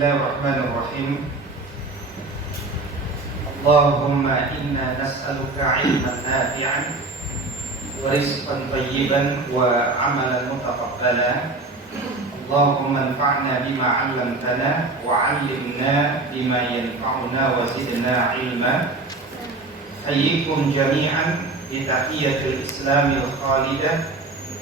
Bismillahirrahmanirrahim. Allahumma inna nas'aluka ilman nafi'an wa rizqan thayyiban wa amalan mutaqabbala. Allahumma anfa'na bima 'allamtana wa 'allimna bima yanfa'una wa zidna ilma. Hayyikum jami'an bi tahiyyatil islamil khalidah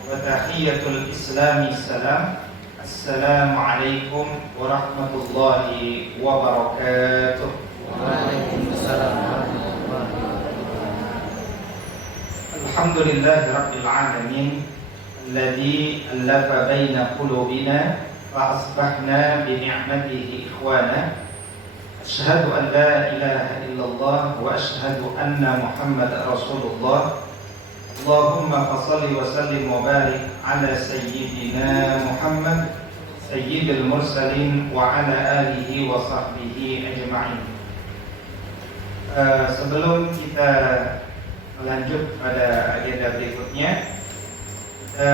wa tahiyyatul islami salam. Assalamualaikum warahmatullahi wabarakatuh. Waalaikumsalam warahmatullahi wabarakatuh. Alhamdulillahirabbil alamin alladzi allafa baina qulubina fa asbahna bi ni'matihi ikhwana. Asyhadu an la ilaha illallah wa asyhadu anna Muhammadar Rasulullah. Allahumma shalli wa sallim wa barik ala sayyidina Muhammad sayyidil mursalin wa ala alihi wa sahbihi ajma'in. Sebelum kita melanjut pada agenda berikutnya, kita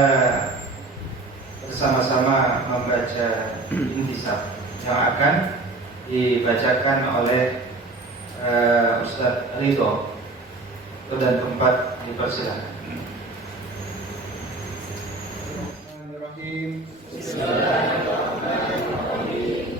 bersama-sama membaca intisab yang akan dibacakan oleh Ustadz Ridho. Dan tempat dipersilakan. Bismillahirrahmanirrahim.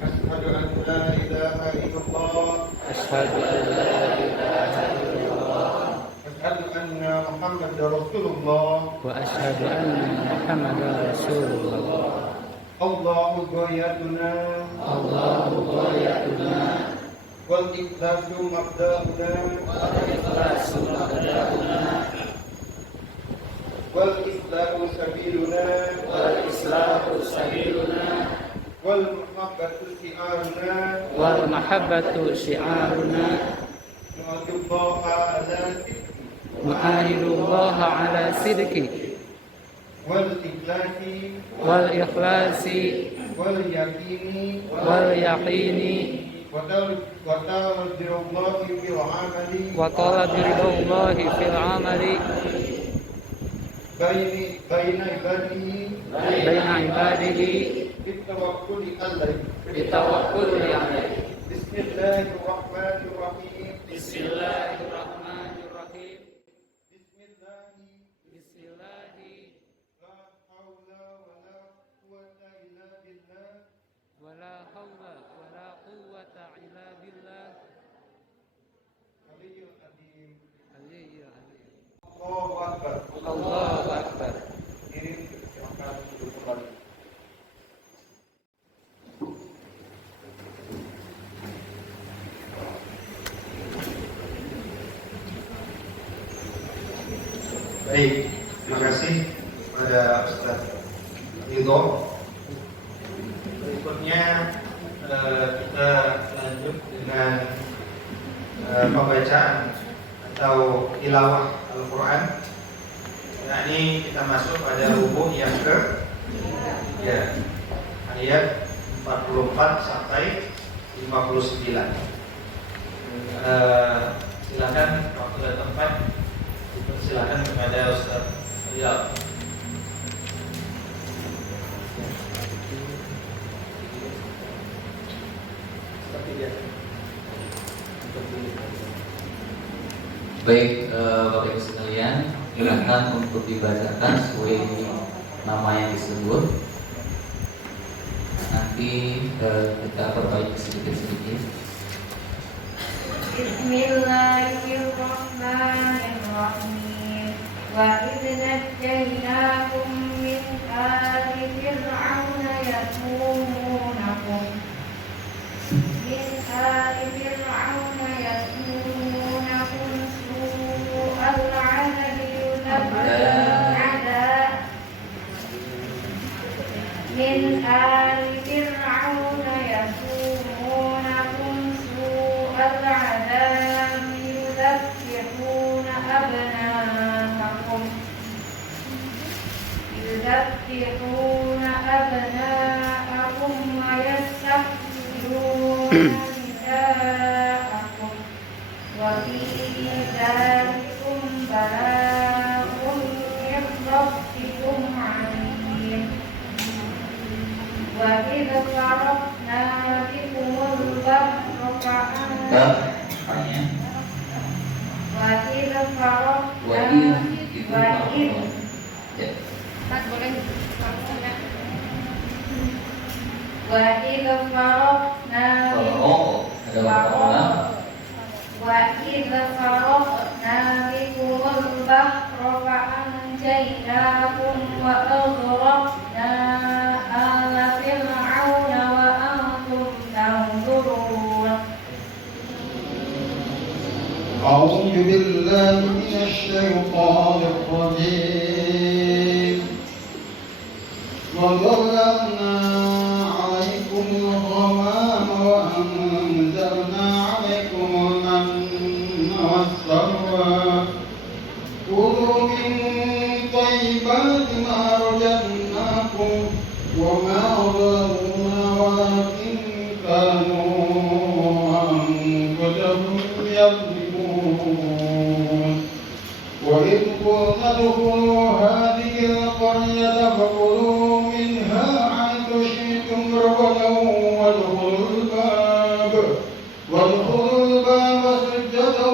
Asyhadu an la ilaha illallah. Asyhadu an la ilaha illallah. Asyhadu anna Muhammadar Rasulullah. Wa asyhadu anna Muhammadar Rasulullah. Allahu ghayatuna. Allahu ghayatuna. Wal ikhlasu mabda'una. Wal ikhlasu mabda'una. Wal islamu sabiluna. Wal islahu sabiluna. Wal muhabbatu syi'aruna. Wal mahabbatu syi'aruna. Nu'ahidullaha ala sidqi. Wal ikhlasi. Wal ikhlasi. Wal yaqini. Wal yaqini. Wa tarjullahi fil amali. Wa talabillahi fil amali. Baina ibadihi. Baina ibadihi. Bitawakkuli alaihi. Bitawakkuli alaihi. Bismillahirrahmanirrahim. Bismillahirrahmanirrahim. Bismillahi. La haula wa la quwwata illa billah. Wala hawla wala quwwata illa billah. Aliyyul azim. Aliyyul azim. Allahu akbar. Allahu akbar. Ini silakan duduk kembali. Baik, terima kasih kepada Ustaz Ridho. Berikutnya kita lanjut dengan pembacaan atau tilawah Al-Quran. Nah, ini kita masuk pada rubuh yang ke ayat 44 sampai 59. Silakan waktu dan tempat dipersilakan kepada Ustaz Riyad. Baik, Bapak Ibu sekalian, silakan untuk dibacakan sesuai nama yang disebut. Nanti kita perbaiki sedikit-sedikit. Bismillahirrahmanirrahim. Wa idh najjaynakum min ali fir'auna yasumunakum su'al 'adabi min ali fir'auna yasumunakum su'al 'adabi yudabbihuna abna'akum wa yastahyuna nisa'akum wa fi dzalikum bala'un min rabbikum 'azim. Wa idh faraqna Ke hanya wa idza wa faraqna itu wa idza ya. boleh wa idza faraqna Kalau ada apa? wa idza faraqna bikumul bahra fa anjaynakum wa aghraqna ala fir'auna wa antum tanzurun. أعوذ بالله من الشيطان الرجيم وظللنا عليكم الغمام وأنزلنا عليكم المن والسلوى كلوا من طيبات ما رزقناكم وما ظلمونا ولكن كانوا أنفسهم يظلمون وإذ قلنا ادخلوا هذه القرية فكلوا منها حيث شئتم رغدا وادخلوا الباب سجدا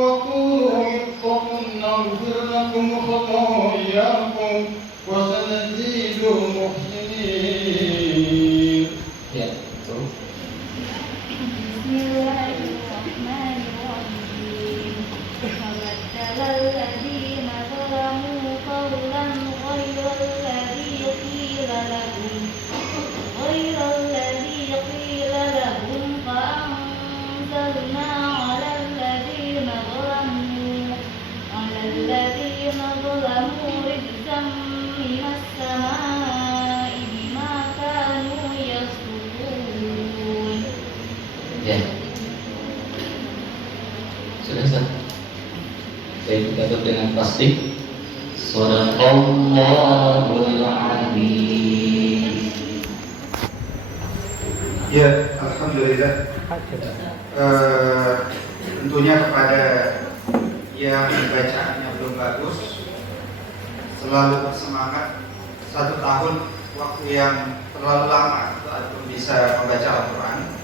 وقولوا حطة نغفر لكم خطاياكم وسنزيد المحسنين. Ya, betul. Bismillahirrahmanirrahim. Fabaddala alladziina zalamuu qawlan ghayra alladzi qila lahum fa-anzalna 'ala alladziina zalamu rijzan minas samaa'i bimaa kaanuu yasfurun. Ya. Sudah sah. Saya tutup dengan tasdik. Shadaqallahul azim. Ya, alhamdulillah. Tentunya kepada yang bacaannya belum bagus, selalu bersemangat. 1 tahun waktu yang terlalu lama untuk bisa membaca Al-Quran.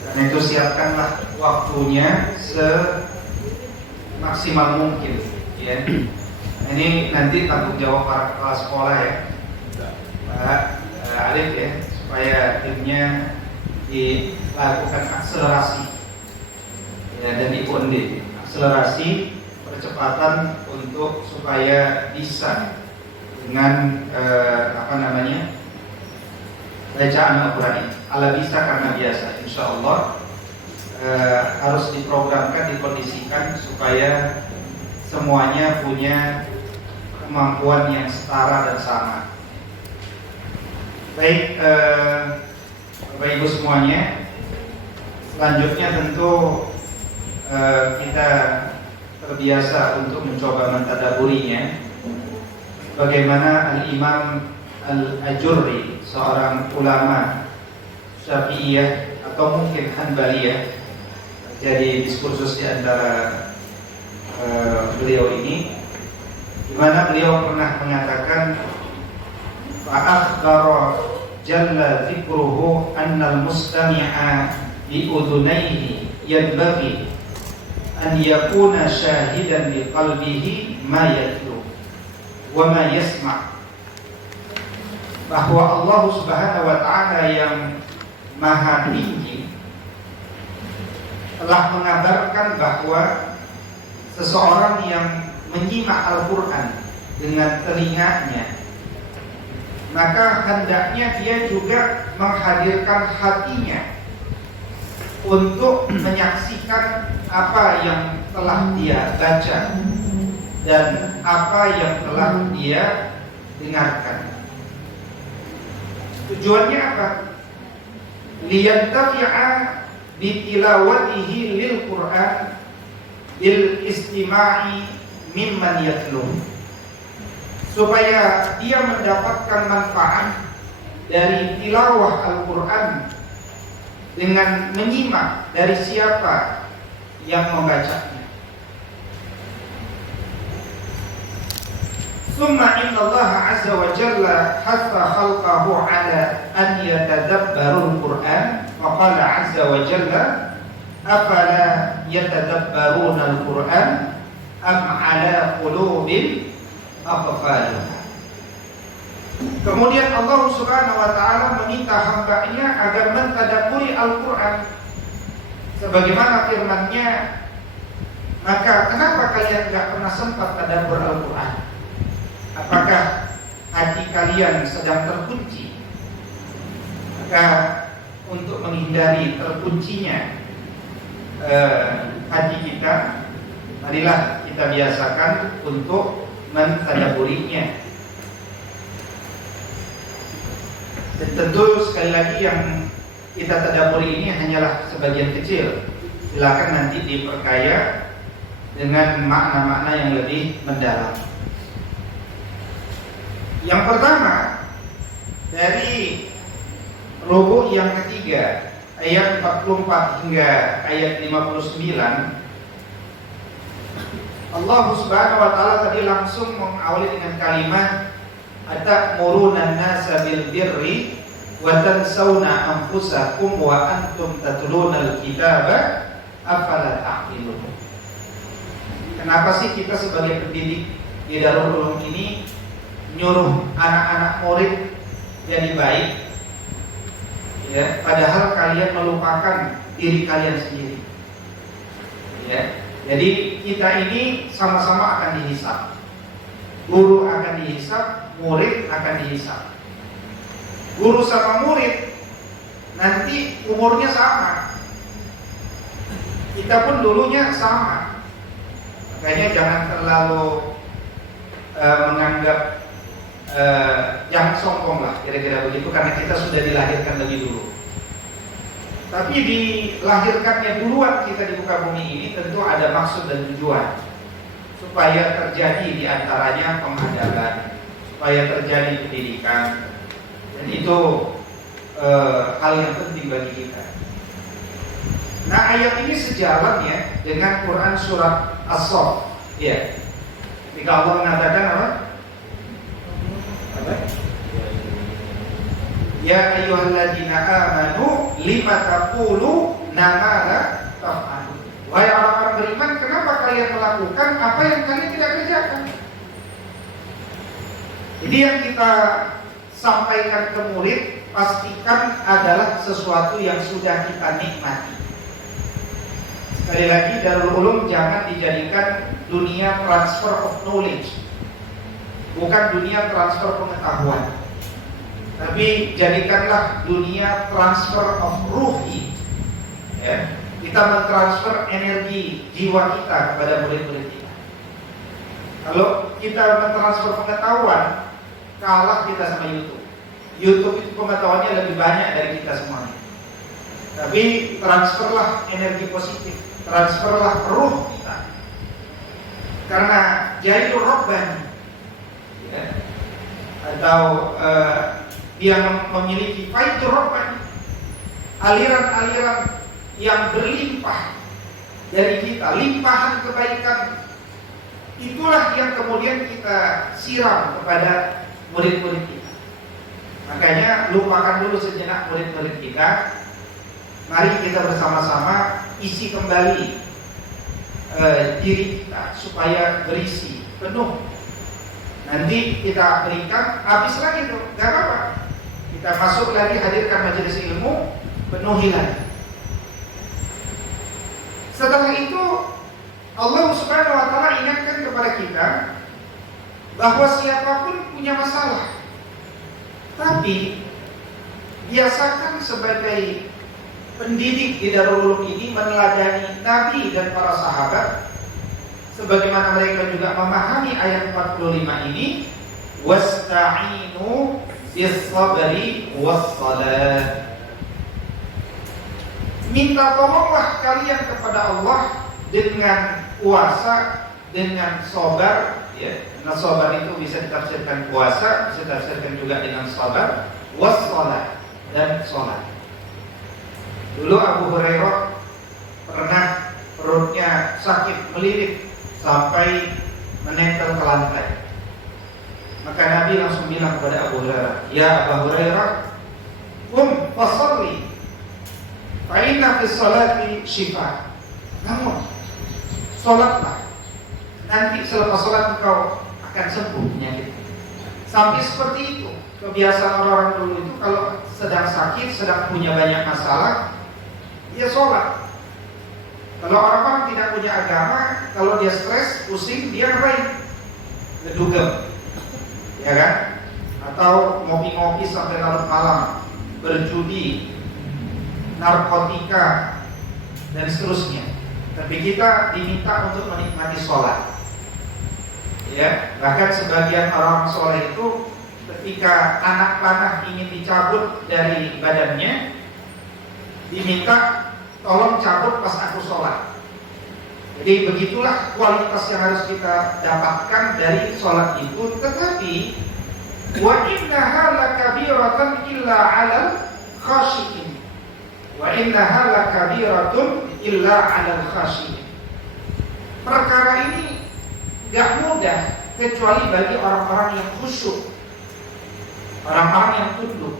Dan itu siapkanlah waktunya semaksimal mungkin, ya. Ini nanti tanggung jawab para kepala sekolah ya, Pak Arif ya, supaya timnya dilakukan akselerasi ya, dan Ibu Endi akselerasi percepatan untuk supaya bisa dengan bacaan Al-Quran ini. Ala bisa karena biasa, insya Allah harus diprogramkan, dikondisikan supaya semuanya punya kemampuan yang setara dan sama. Baik, Bapak Ibu semuanya, selanjutnya tentu kita terbiasa untuk mencoba mentadaburinya. Bagaimana Al-Imam Al-Ajurri, seorang ulama Syafi'iyah atau mungkin Hanbaliyah, jadi diskursus di antara beliau ini, di mana beliau pernah mengatakan, fa'akhbara jalla dzikruhu annal mustami'a bi udhunayhi yanbaghi an yakuna syahidan bi qalbihi ma yatlu wa ma yasma', bahwa Allah Subhanahu wa ta'ala yang Maha Tinggi telah mengabarkan bahwa seseorang yang menyimak Al-Quran dengan telinganya, maka hendaknya dia juga menghadirkan hatinya untuk menyaksikan apa yang telah dia baca dan apa yang telah dia dengarkan. Tujuannya apa? Liyantafi'a bitilawatihi lil Qur'an bil istima'i mimman yatlu, supaya dia mendapatkan manfaat dari tilawah Al-Quran dengan menyimak dari siapa yang membacanya. Summa inna Allah azza wa jalla hatta khalqahu ala an yatadabbarul Qur'an, wa qala azza wa jalla afala yatadabbaruna al-Qur'an am ala qulubin aqfaluha. Kemudian Allah Subhanahu wa taala meminta hamba-Nya agar mentadabburi Al-Qur'an sebagaimana firman-Nya, maka kenapa kalian enggak pernah sempat tadabbur Al-Qur'an? Apakah hati kalian sedang terkunci? Maka untuk menghindari terkuncinya hati kita, marilah kita biasakan untuk mentadabburinya. Dan tentu sekali lagi yang kita tadabburi ini hanyalah sebagian kecil. Silakan nanti diperkaya dengan makna-makna yang lebih mendalam. Yang pertama, dari rukuk yang ketiga, ayat 44 hingga ayat 59, Allah Subhanahu wa taala tadi langsung mengawali dengan kalimat atamuruna an-nasa bil birri wa tansawna anfusakum wa antum tatluna al-kitaba afala ta'qilun. Kenapa sih kita sebagai pendidik di Darul Ulum ini nyuruh anak-anak murid jadi baik, ya, padahal kalian melupakan diri kalian sendiri, ya. Jadi kita ini sama-sama akan dihisab. Guru akan dihisab, murid akan dihisab. Guru sama murid nanti umurnya sama, kita pun dulunya sama. Makanya jangan terlalu menganggap jangan sombong lah, kira-kira begitu, karena kita sudah dilahirkan lebih dulu. Tapi dilahirkannya duluan kita di muka bumi ini tentu ada maksud dan tujuan, supaya terjadi di antaranya pengadaban, supaya terjadi pendidikan, dan itu hal yang penting bagi kita. Nah, ayat ini sejalan ya dengan Quran surat As-Saff, ya. Ketika Allah mengatakan apa? Ya ayyuhalladzina amanu lima taqulu ma la taf'alun. Wahai orang-orang beriman, kenapa kalian melakukan apa yang kalian tidak kerjakan? Jadi yang kita sampaikan ke murid pastikan adalah sesuatu yang sudah kita nikmati. Sekali lagi, Darul Ulum jangan dijadikan dunia transfer of knowledge, bukan dunia transfer pengetahuan, tapi jadikanlah dunia transfer of ruhi, ya. Kita mentransfer energi jiwa kita kepada murid-murid kita. Kalau kita mentransfer pengetahuan, kalah kita sama YouTube. YouTube itu pengetahuannya lebih banyak dari kita semuanya. Tapi transferlah energi positif, transferlah ruh kita. Karena Jailur Rabbani, ya, atau dia memiliki Faidur Rabbani, aliran-aliran yang berlimpah dari kita, limpahan kebaikan, itulah yang kemudian kita siram kepada murid-murid kita. Makanya lupakan dulu sejenak murid-murid kita. Mari kita bersama-sama isi kembali diri kita supaya berisi penuh. Nanti kita berikan, habis lagi tuh, gak apa-apa. Kita masuk lagi, hadirkan majelis ilmu, penuhi lagi. Setelah itu Allah Subhanahu wa taala ingatkan kepada kita bahwa siapapun punya masalah, tapi biasakan sebagai pendidik di Darul Ulum ini meneladani Nabi dan para sahabat, sebagaimana mereka juga memahami ayat 45 ini, wasta'inu bis-sabri was-salat. Minta tolonglah kalian kepada Allah dengan puasa, dengan sabar, ya. Nah, sabar itu bisa ditafsirkan puasa, bisa ditafsirkan juga dengan sabar, was-salat, dan salat. Dulu Abu Hurairah pernah perutnya sakit melilit sampai menempel ke lantai. Maka Nabi langsung bilang kepada Abu Hurairah, ya Abu Hurairah, fasalli Fa inna fis sholati syifa. Namun sholatlah, nanti selepas sholat engkau akan sembuh penyakit. Sampai seperti itu kebiasaan orang dulu itu, kalau sedang sakit, sedang punya banyak masalah, dia sholat. Kalau orang-orang tidak punya agama, kalau dia stres, pusing, dia ngapain? Ngedugem, ya kan? Atau ngopi-ngopi sampai larut malam, berjudi, narkotika, dan seterusnya. Tapi kita diminta untuk menikmati sholat. Ya, bahkan sebagian orang soleh itu ketika anak panah ingin dicabut dari badannya, diminta tolong cabut pas aku sholat. Jadi begitulah kualitas yang harus kita dapatkan dari sholat itu. Tetapi wa innaha lakabiratun illa 'alal khashiyin. Wa innaha lakabiratun illa 'alal khashiyin. Perkara ini gak mudah kecuali bagi orang-orang yang khusyuk, orang-orang yang tunduk.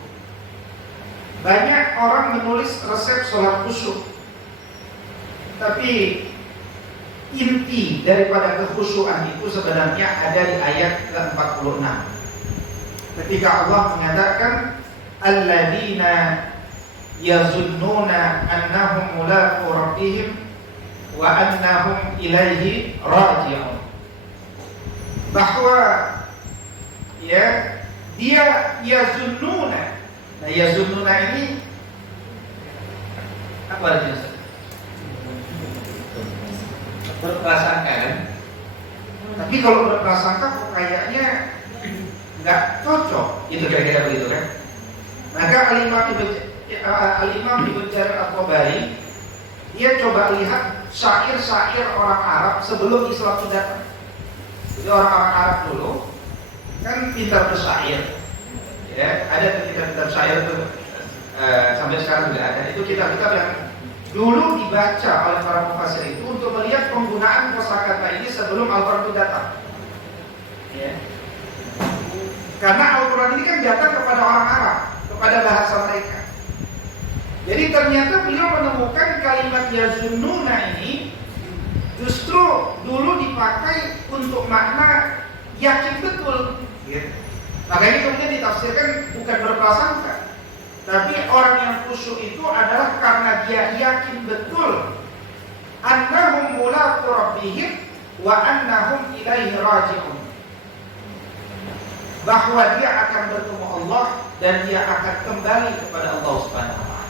Banyak orang menulis resep sholat khusyuk, tapi inti daripada kekhusyuan itu sebenarnya ada di ayat ke-46. Ketika Allah mengatakan alladzina yazunnuna annahum mulaqu rabbihim wa annahum ilaihi raji'un. Bahwa ya dia yazunnuna. Nah, yazunnuna ini apa artinya? Berprasangka kan? Tapi kalau berprasangka kok kayaknya nggak cocok, itu kira-kira begitu kan? Maka Al-Imam Ibnu Jarir At-Tabari dia coba lihat syair-syair orang Arab sebelum Islam itu datang. Jadi orang-orang Arab dulu kan pintar bersyair, ya, ada kitab-kitab syair itu sampai sekarang juga ada. Itu kitab-kitab yang dulu dibaca oleh para mufassir itu untuk melihat penggunaan kosakata ini sebelum Al-Quran itu datang. Ya. Karena Al-Quran ini kan datang kepada orang Arab, kepada bahasa mereka. Jadi ternyata beliau menemukan kalimat yazunnuna ini justru dulu dipakai untuk makna yakin betul. Ya. Makanya kemudian ditafsirkan bukan berprasangka, tapi orang yang khusyuk itu adalah karena dia yakin betul annahum mulaqu rabbihim wa annahum ilaihi raji'un, bahwa dia akan bertemu Allah dan dia akan kembali kepada Allah Subhanahu wa taala.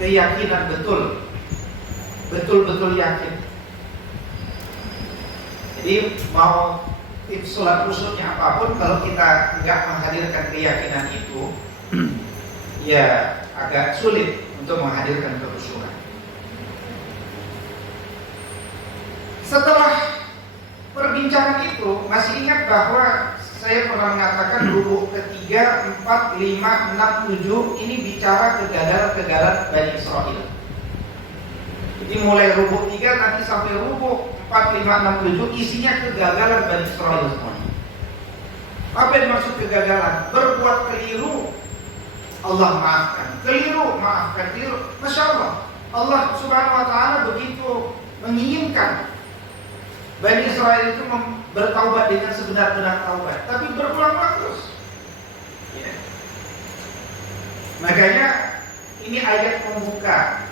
Keyakinan betul-betul yakin. Jadi mau tips sholat khusyuknya apapun, kalau kita nggak menghadirkan keyakinan itu, ya agak sulit untuk menghadirkan kekhusyukan. Setelah perbincangan itu, masih ingat bahwa saya pernah mengatakan rubuk ketiga, 4, 5, 6, 7 ini bicara kegagalan-kegagalan Bani Israel. Jadi mulai rubuk 3 nanti sampai rubuk 4, 5, 6, 7 isinya kegagalan Bani Israel semuanya. Apa yang maksud kegagalan? Berbuat keliru, Allah maafkan. Keliru, maafkan. Keliru, Masya Allah, Allah Subhanahu wa ta'ala begitu menginginkan Bani Israel itu bertaubat dengan sebenar-benar taubat, tapi berulang-ulang terus. Ya. Makanya ini ayat membuka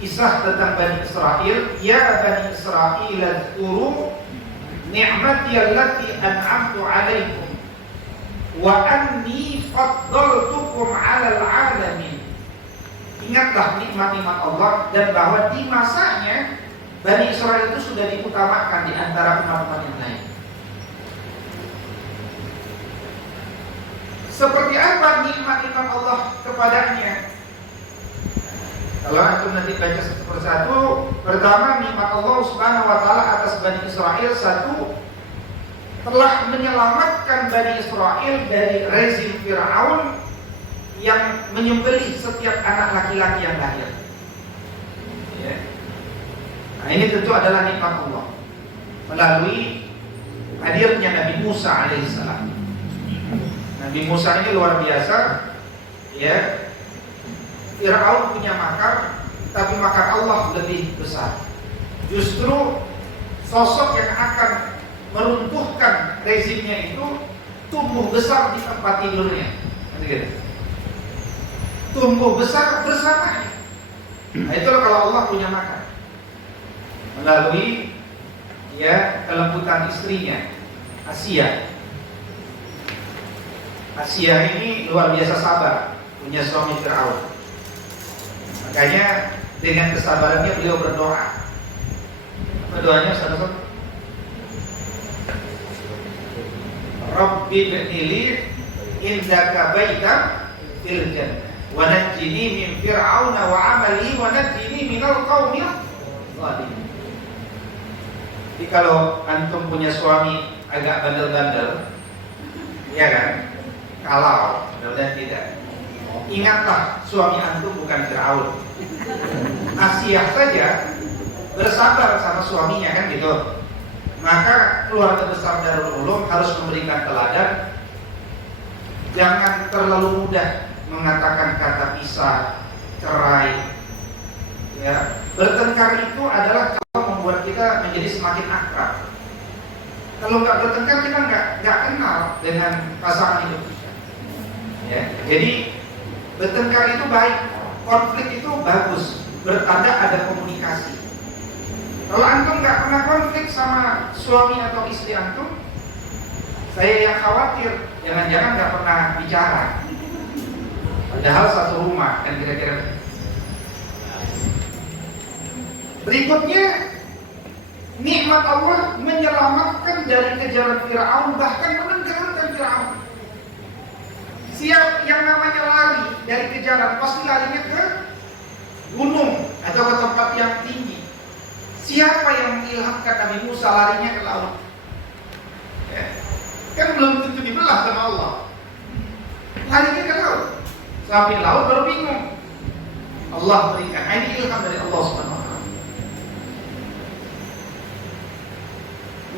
kisah tentang Bani Israel. Ya Bani Israel, adkuru ni'mati allati an'amtu 'alaikum wa anni faddaltukum 'alal 'alamin. Ingatlah nikmat-nikmat Allah dan bahwa di masanya Bani Israel itu sudah diutamakan di antara umat-umat yang lain. Seperti apa nikmat-nikmat Allah kepadanya? Kalau antum nanti baca satu persatu, pertama nikmat Allah Subhanahu wa taala atas Bani Israel, satu, telah menyelamatkan Bani Israel dari rezim Fir'aun yang menyembelih setiap anak laki-laki yang lahir. Ya. Nah, ini tentu adalah nikmat Allah melalui hadirnya Nabi Musa alaihissalam. Nabi Musa ini luar biasa, ya. Fir'aun punya makar, tapi makar Allah lebih besar. Justru sosok yang akan meruntuhkan rezimnya itu tumbuh besar di tempat tidurnya. Gitu. Tumbuh besar bersamanya. Nah, itulah kalau Allah punya makar. Melalui kelembutan istrinya, Asia. Asia ini luar biasa sabar, punya suami Fir'aun. Makanya dengan kesabarannya beliau berdoa. Apa doanya, saudara? Rabbi b'nili indaka baitan fil jannah wa najjini min fir'auna wa amali wa najjini minal qaumil zalimin. Jadi kalau antum punya suami agak bandel-bandel, ya kan? Kalau mudah-mudahan tidak, ingatlah suami antum bukan Fir'aun. Asia saja bersabar sama suaminya, kan gitu. Maka keluarga besar Darul Ulum harus memberikan teladan. Jangan terlalu mudah mengatakan kata pisah, cerai. Ya, bertengkar itu adalah kalau membuat kita menjadi semakin akrab. Kalau nggak bertengkar kita nggak kenal dengan pasangan hidup kita. Ya, jadi bertengkar itu baik, konflik itu bagus, bertanda ada komunikasi. Kalau antum nggak pernah konflik sama suami atau istri antum, saya yang khawatir, jangan-jangan nggak pernah bicara. Padahal satu rumah, kan kira-kira. Berikutnya, nikmat Allah menyelamatkan dari kejaran Fir'aun, bahkan menenggelamkan Fir'aun. Siap yang namanya lari dari kejaran, pasti larinya ke gunung atau ke tempat yang tinggi. Siapa yang mengilhamkan Nabi Musa larinya ke laut? Ya. Kan belum tentu dibelah sama Allah. Larinya ke laut. Sampai laut baru bingung. Allah berikan. Ini ilham dari Allah SWT.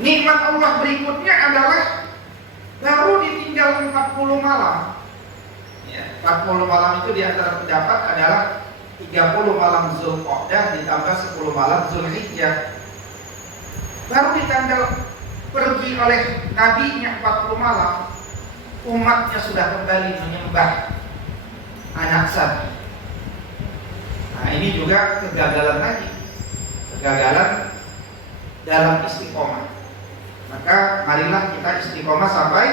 Nikmat Allah berikutnya adalah baru ditinggal 40 malam. Ya, 40 malam itu di antara pendapat adalah 30 malam Zulqa'dah ditambah 10 malam Zulhijjah. Baru ditanggal pergi oleh nabinya 40 malam, umatnya sudah kembali menyembah anak sapi. Nah, ini juga kegagalan lagi, kegagalan dalam istiqomah. Maka marilah kita istiqomah sampai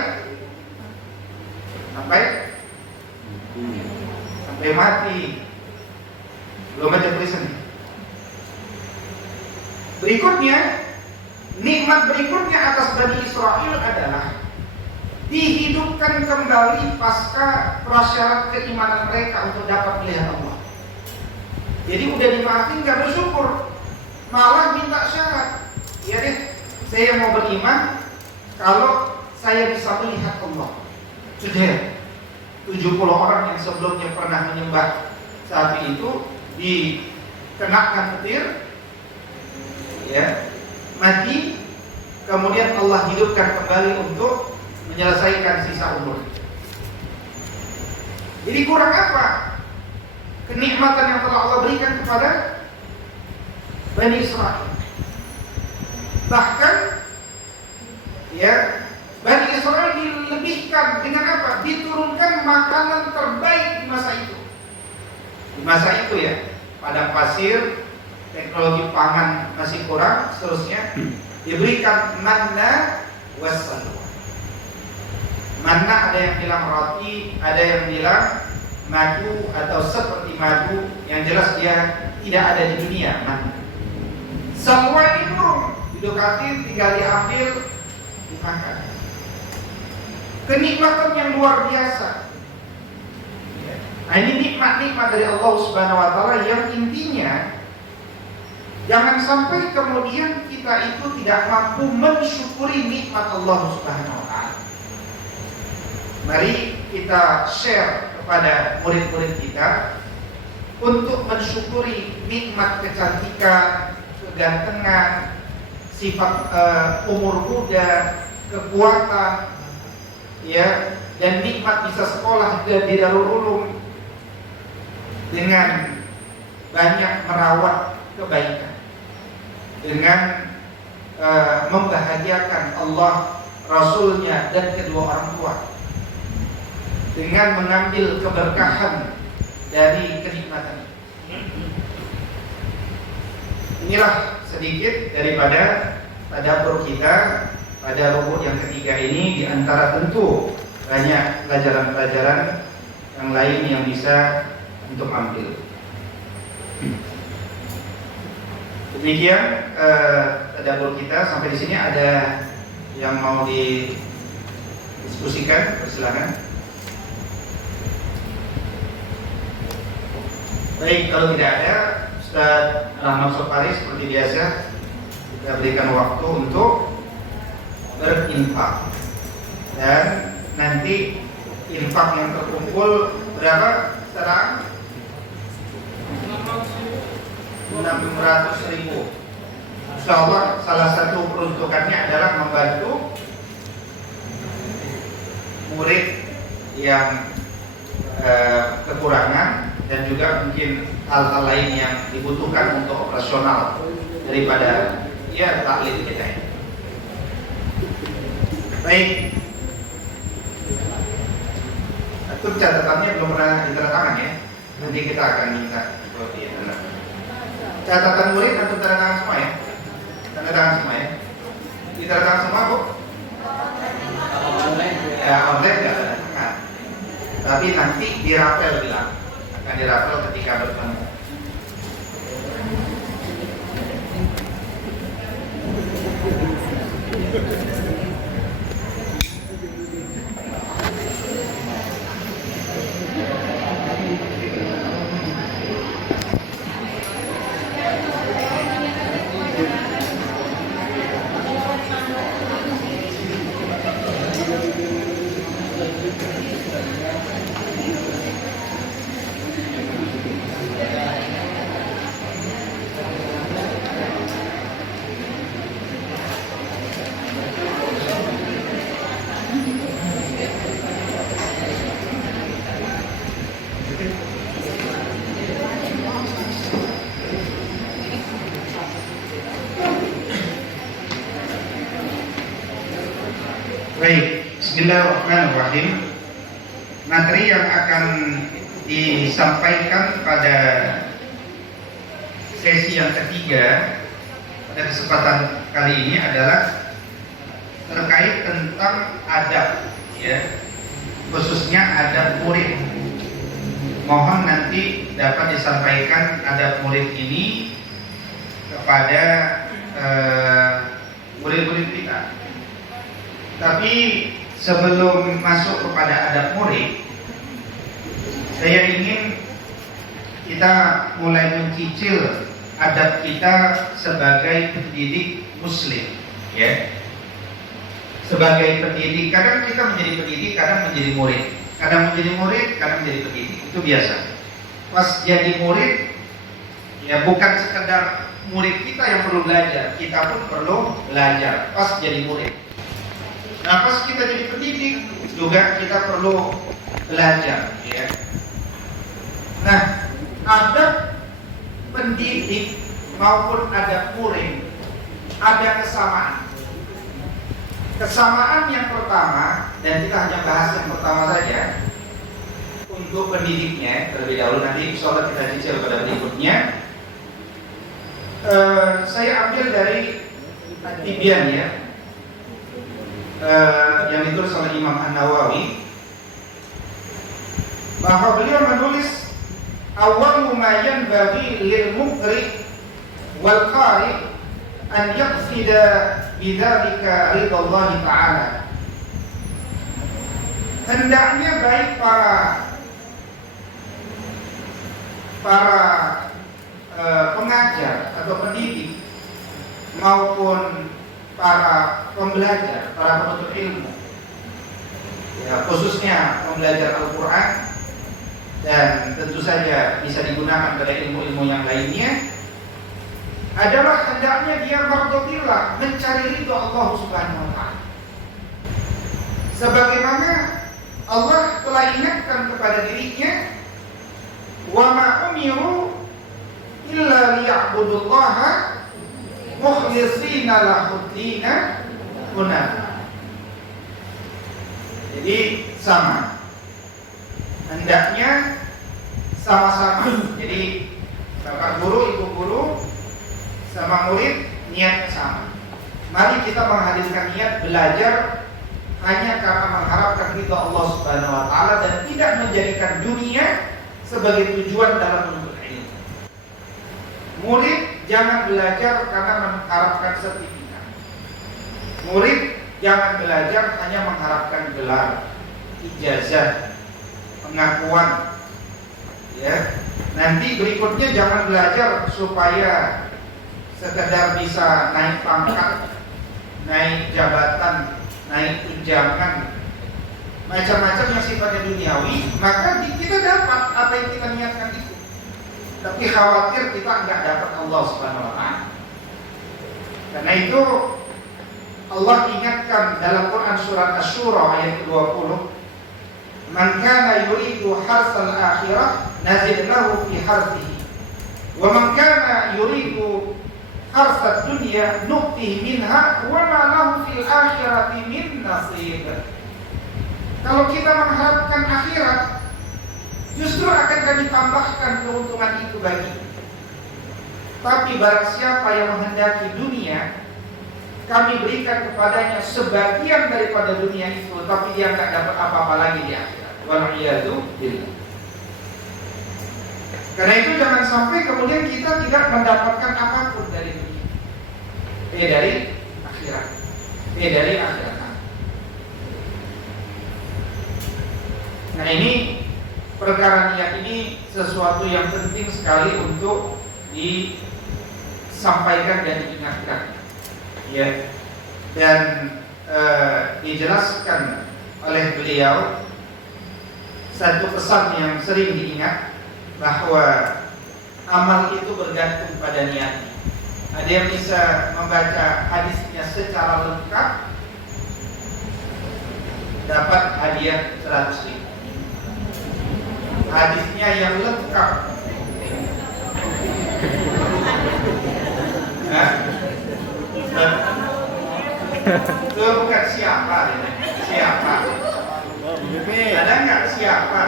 mati. Belum aja tulisan. Berikutnya, nikmat berikutnya atas Bani Israel adalah dihidupkan kembali pasca prasyarat keimanan mereka untuk dapat melihat Allah. Jadi udah dimaafin, nggak bersyukur, malah minta syarat. Ya deh, saya mau beriman kalau saya bisa melihat Allah. Sudah 70 orang yang sebelumnya pernah menyembah sapi itu dikenakan petir, ya, mati, kemudian Allah hidupkan kembali untuk menyelesaikan sisa umur. Jadi kurang apa kenikmatan yang telah Allah berikan kepada Bani Israel? Bahkan, ya, Bani Israel dilebihkan dengan apa? Diturunkan makanan terbaik di masa itu. Di masa itu ya, padang pasir, teknologi pangan masih kurang, seterusnya diberikan manna wassalwa. Manna ada yang bilang roti, ada yang bilang madu atau seperti madu, yang jelas dia tidak ada di dunia. Manna. Semua ini turun, didekatin, tinggal diambil, dimakan. Kenikmatan yang luar biasa. Nah, ini nikmat-nikmat dari Allah Subhanahu wa Ta'ala yang intinya jangan sampai kemudian kita itu tidak mampu mensyukuri nikmat Allah Subhanahu wa Ta'ala. Mari kita share kepada murid-murid kita untuk mensyukuri nikmat kecantikan, kegantengan, sifat umur muda, kekuatan, ya, dan nikmat bisa sekolah di Darul Ulum. dengan banyak merawat kebaikan, dengan membahagiakan Allah, Rasulnya, dan kedua orang tua, dengan mengambil keberkahan dari kenikmatan. Inilah sedikit daripada tadabbur kita pada rukuk yang ketiga ini, di antara tentu banyak pelajaran-pelajaran yang lain yang bisa untuk ambil. Demikian tadabbur kita sampai di sini. Ada yang mau didiskusikan? Persilakan. Baik, kalau tidak ada, Ustaz Rahmat Sopari seperti biasa kita berikan waktu untuk berinfak, dan nanti infak yang terkumpul berapa sekarang? 600.000. Insyaallah salah satu peruntukannya adalah membantu murid yang kekurangan, dan juga mungkin hal-hal lain yang dibutuhkan untuk operasional daripada taklim kita ini. Baik, itu catatannya belum pernah ditandatangan ya. Nanti kita akan minta untuk ditandatangan. Catatan murid atau tanda tangan semua ya? Tanda tangan semua ya? Ditandatangan semua, Bu? Ya, online nggak tanda tangan. Tapi nanti dirapel bilang, akan dirapel ketika bertemu. Baik, bismillahirrahmanirrahim. Materi yang akan disampaikan pada sesi yang ketiga pada kesempatan kali ini adalah terkait tentang adab, ya, khususnya adab murid. Mohon nanti dapat disampaikan adab murid ini kepada murid-murid kita. Tapi sebelum masuk kepada adab murid, saya ingin kita mulai mencicil adab kita sebagai pendidik muslim, ya. Sebagai pendidik, kadang kita menjadi pendidik, kadang menjadi murid, kadang menjadi murid, kadang menjadi pendidik. Itu biasa. Pas jadi murid, ya bukan sekedar murid kita yang perlu belajar, kita pun perlu belajar pas jadi murid. Nah, pas kita jadi pendidik juga kita perlu belajar, ya. Nah, adab pendidik maupun adab murid ada kesamaan. Kesamaan yang pertama, dan kita hanya bahas yang pertama saja untuk pendidiknya terlebih dahulu, nanti insyaallah kita cicil pada berikutnya. Saya ambil dari At-Tibyan, ya, yang ditulis oleh Imam An-Nawawi, bahwa beliau menulis awwalu ma yanbaghi lil muqri wal qari an yaqsida bidzalika ridha Allah Ta'ala. Hendaknya baik para pengajar atau pendidik maupun para pembelajar, para penuntut ilmu, ya, khususnya pembelajar Al-Quran, dan tentu saja bisa digunakan pada ilmu-ilmu yang lainnya, adalah hendaknya dia berdoa, mencari ridho Allah Subhanahu wa Ta'ala. Sebagaimana Allah telah ingatkan kepada dirinya, wa ma fa'budullaha mukhlishina lahuddina hunafa. Jadi sama, hendaknya sama-sama. Jadi bapak guru, ibu guru sama murid niatnya sama. Mari kita menghadirkan niat belajar hanya karena mengharapkan ridha Allah Subhanahu wa taala dan tidak menjadikan dunia sebagai tujuan dalam menuntut ilmu. Murid jangan belajar karena mengharapkan sertifikat. Murid jangan belajar hanya mengharapkan gelar, ijazah, pengakuan. Ya. Nanti berikutnya jangan belajar supaya sekedar bisa naik pangkat, naik jabatan, naik tunjangan, macam-macam yang sifatnya duniawi. Maka kita dapat apa yang kita niatkan itu, tapi khawatir kita enggak dapat Allah Subhanahu wa taala. Karena itu Allah ingatkan dalam Quran surat Asy-Syura ayat 20, "Man kana yuridu harsal akhirah nazid lahu fi harsihi, wa man kana yuridu harsad dunya nu'tihi minha wa ma lahu fil akhirati min nasib." Kalau kita mengharapkan akhirat, justru akan kami tambahkan keuntungan itu bagi. Tapi barang siapa yang menghendaki dunia, kami berikan kepadanya sebagian daripada dunia itu, tapi dia tidak dapat apa-apa lagi di akhirat. Wal'iyadu billah. Karena itu jangan sampai kemudian kita tidak mendapatkan apapun dari dunia, dari akhirat, dari akhirat. Nah, ini perkara niat ini sesuatu yang penting sekali untuk disampaikan dan diingatkan. Ya, dan dijelaskan oleh beliau satu pesan yang sering diingat, bahwa amal itu bergantung pada niatnya. Ada yang bisa membaca hadisnya secara lengkap, dapat hadiah 100.000. Hadisnya yang lengkap, itu bukan siapa, siapa? Ada nggak siapa?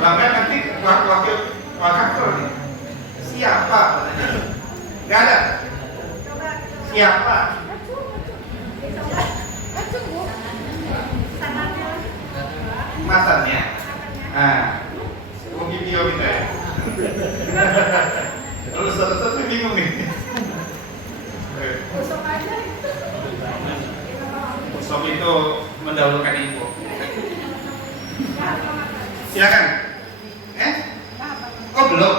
Maka nanti wakil nih, siapa? Nggak ada. Siapa? Masannya. Nah, video kita ya. Lalu satu-satu bingung nih. Usop itu mendahulukan info. Silakan. Oh belum.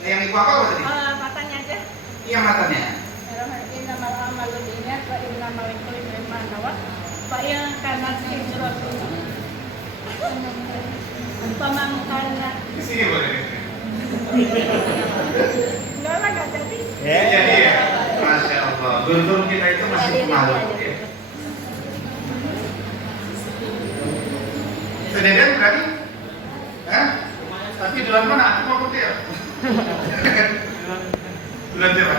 Yang ibu apa tadi? Matanya aja. Iya matanya. Pak yang kanan hijrah dulu. Pemangkanan. Di sini boleh. Enggak lah, enggak jadi. Jadi ya, Masya Allah. Guntur kita itu masih pemalu. Ya. Sededen berarti? Tapi duluan mana? Aku mau putih ya? Duluan siapa?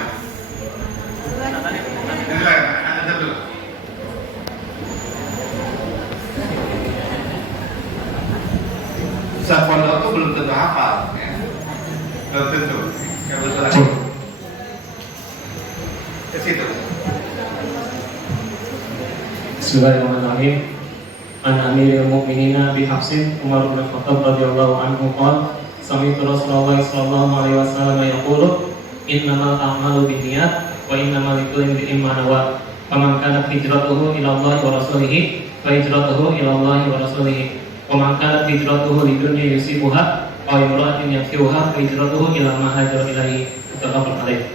Duluan, ada dulu. Ustaz pondok itu belum tentu hafal, ya. Belum tentu. Kebetulan ke situ. Bismillahirrahmanirrahim. An Amirul Mukminin Abi Hafsin Umar bin Khattab radhiyallahu anhu qala sami'tu Rasulullah sallallahu alaihi wasallam yaqulu innamal a'malu binniyat wa innamal likulli imrin ma nawa faman kanat hijratuhu ila Allah wa rasulih fa hijratuhu ila Allah wa rasulih wa man kanat hijratuhu lidunya yusibuha aw imra'atin yankihuha fa hijratuhu ila ma hajara ilaihi muttafaqun alaih.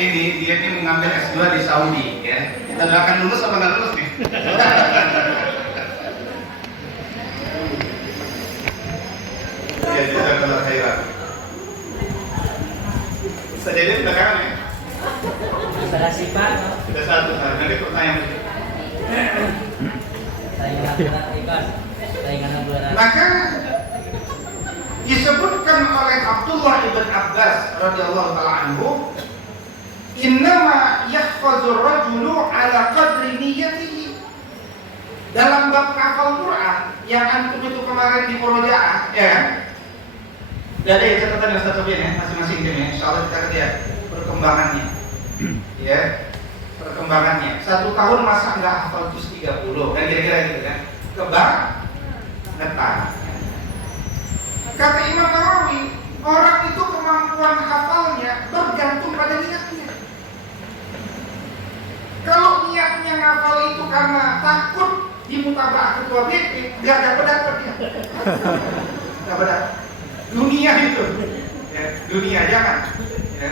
Ini dia ini mengambil S2 di Saudi, ya. Kita doakan lulus apa nggak lulus nih? Ya, jazakallahu khairan. Sedikit belakangan ya. Salah sifat. Sudah satu, nanti pertanyaan. Saingan berat ikan. Saingan berat. Maka radhiyallahu taala anhu, "Innama yahfazur rajulu ala qadri niyyatihi." Dalam bab hafal Quran yang antum itu kemarin di murojaah, ya kan? Udah ada ya catatan yang satu ya, masing-masing ini. Insyaallah kita lihat perkembangannya. Ya, perkembangannya. 1 tahun masa nggak hafal juz 30, kan kira-kira gitu kan? Kebangetan. Kata Imam Nawawi, orang itu kemampuan hafalnya bergantung pada niatnya. Kalau niatnya ngafal itu karena takut dimutaba'ah ketua BP, nggak dapat dia. Nggak dapat. Dunia itu, ya, dunia jangan. Ya.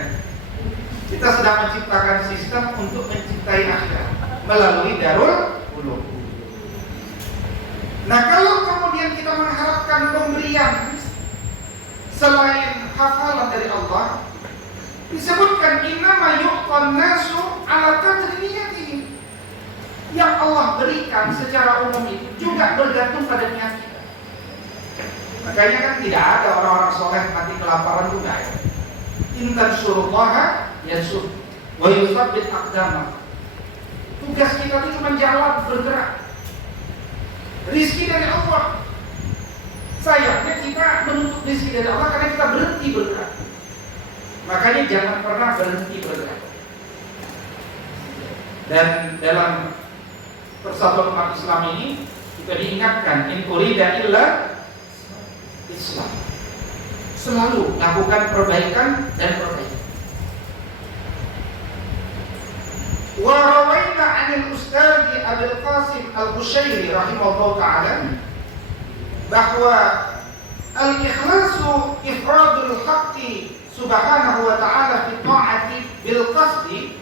Kita sedang menciptakan sistem untuk mencintai akhirat melalui Darul Ulum. Nah, kalau kemudian kita mengharapkan pemberian selain hafalan dari Allah, disebutkan innama yu'tan nasu ala qadri niyyatihi. Yang Allah berikan secara umum itu juga bergantung pada niat kita. Makanya kan tidak ada orang-orang soleh mati kelaparan juga ya. Intan surullaha yasur wa yusabbit aqdamah. Tugas kita itu cuma jalan, bergerak. Rizki dari Allah. Sayangnya kita menuntut rizki dari Allah karena kita berhenti bergerak. Makanya jangan pernah berhenti bergerak. Dan dalam persatuan umat Islam ini kita diingatkan in urida illa Islam. Selalu lakukan perbaikan dan perbaikan. Wa rawaina 'anil Ustaz Abdul Qasim Al-Qushairi rahimahullah ta'ala bahwa al-ikhlasu ifradul haqqi subhanahu wa ta'ala fi ta'ati bil qasdi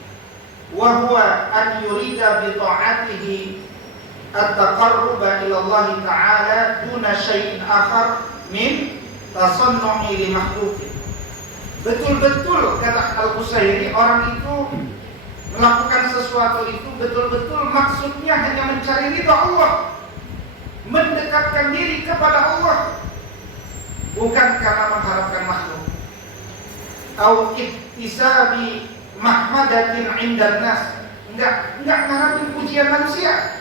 wa huwa an yurida bi ta'atihi at-taqarruba ila Allah ta'ala duna syai'in akhar min tasannu'i li makhluqin. Betul-betul kata Al-Qushairi, orang itu melakukan sesuatu itu betul-betul maksudnya hanya mencari ridha Allah, mendekatkan diri kepada Allah, bukan karena mengharapkan makhluk. Au iktisabi mahmadatin 'indan nas, enggak mengharapkan pujian manusia.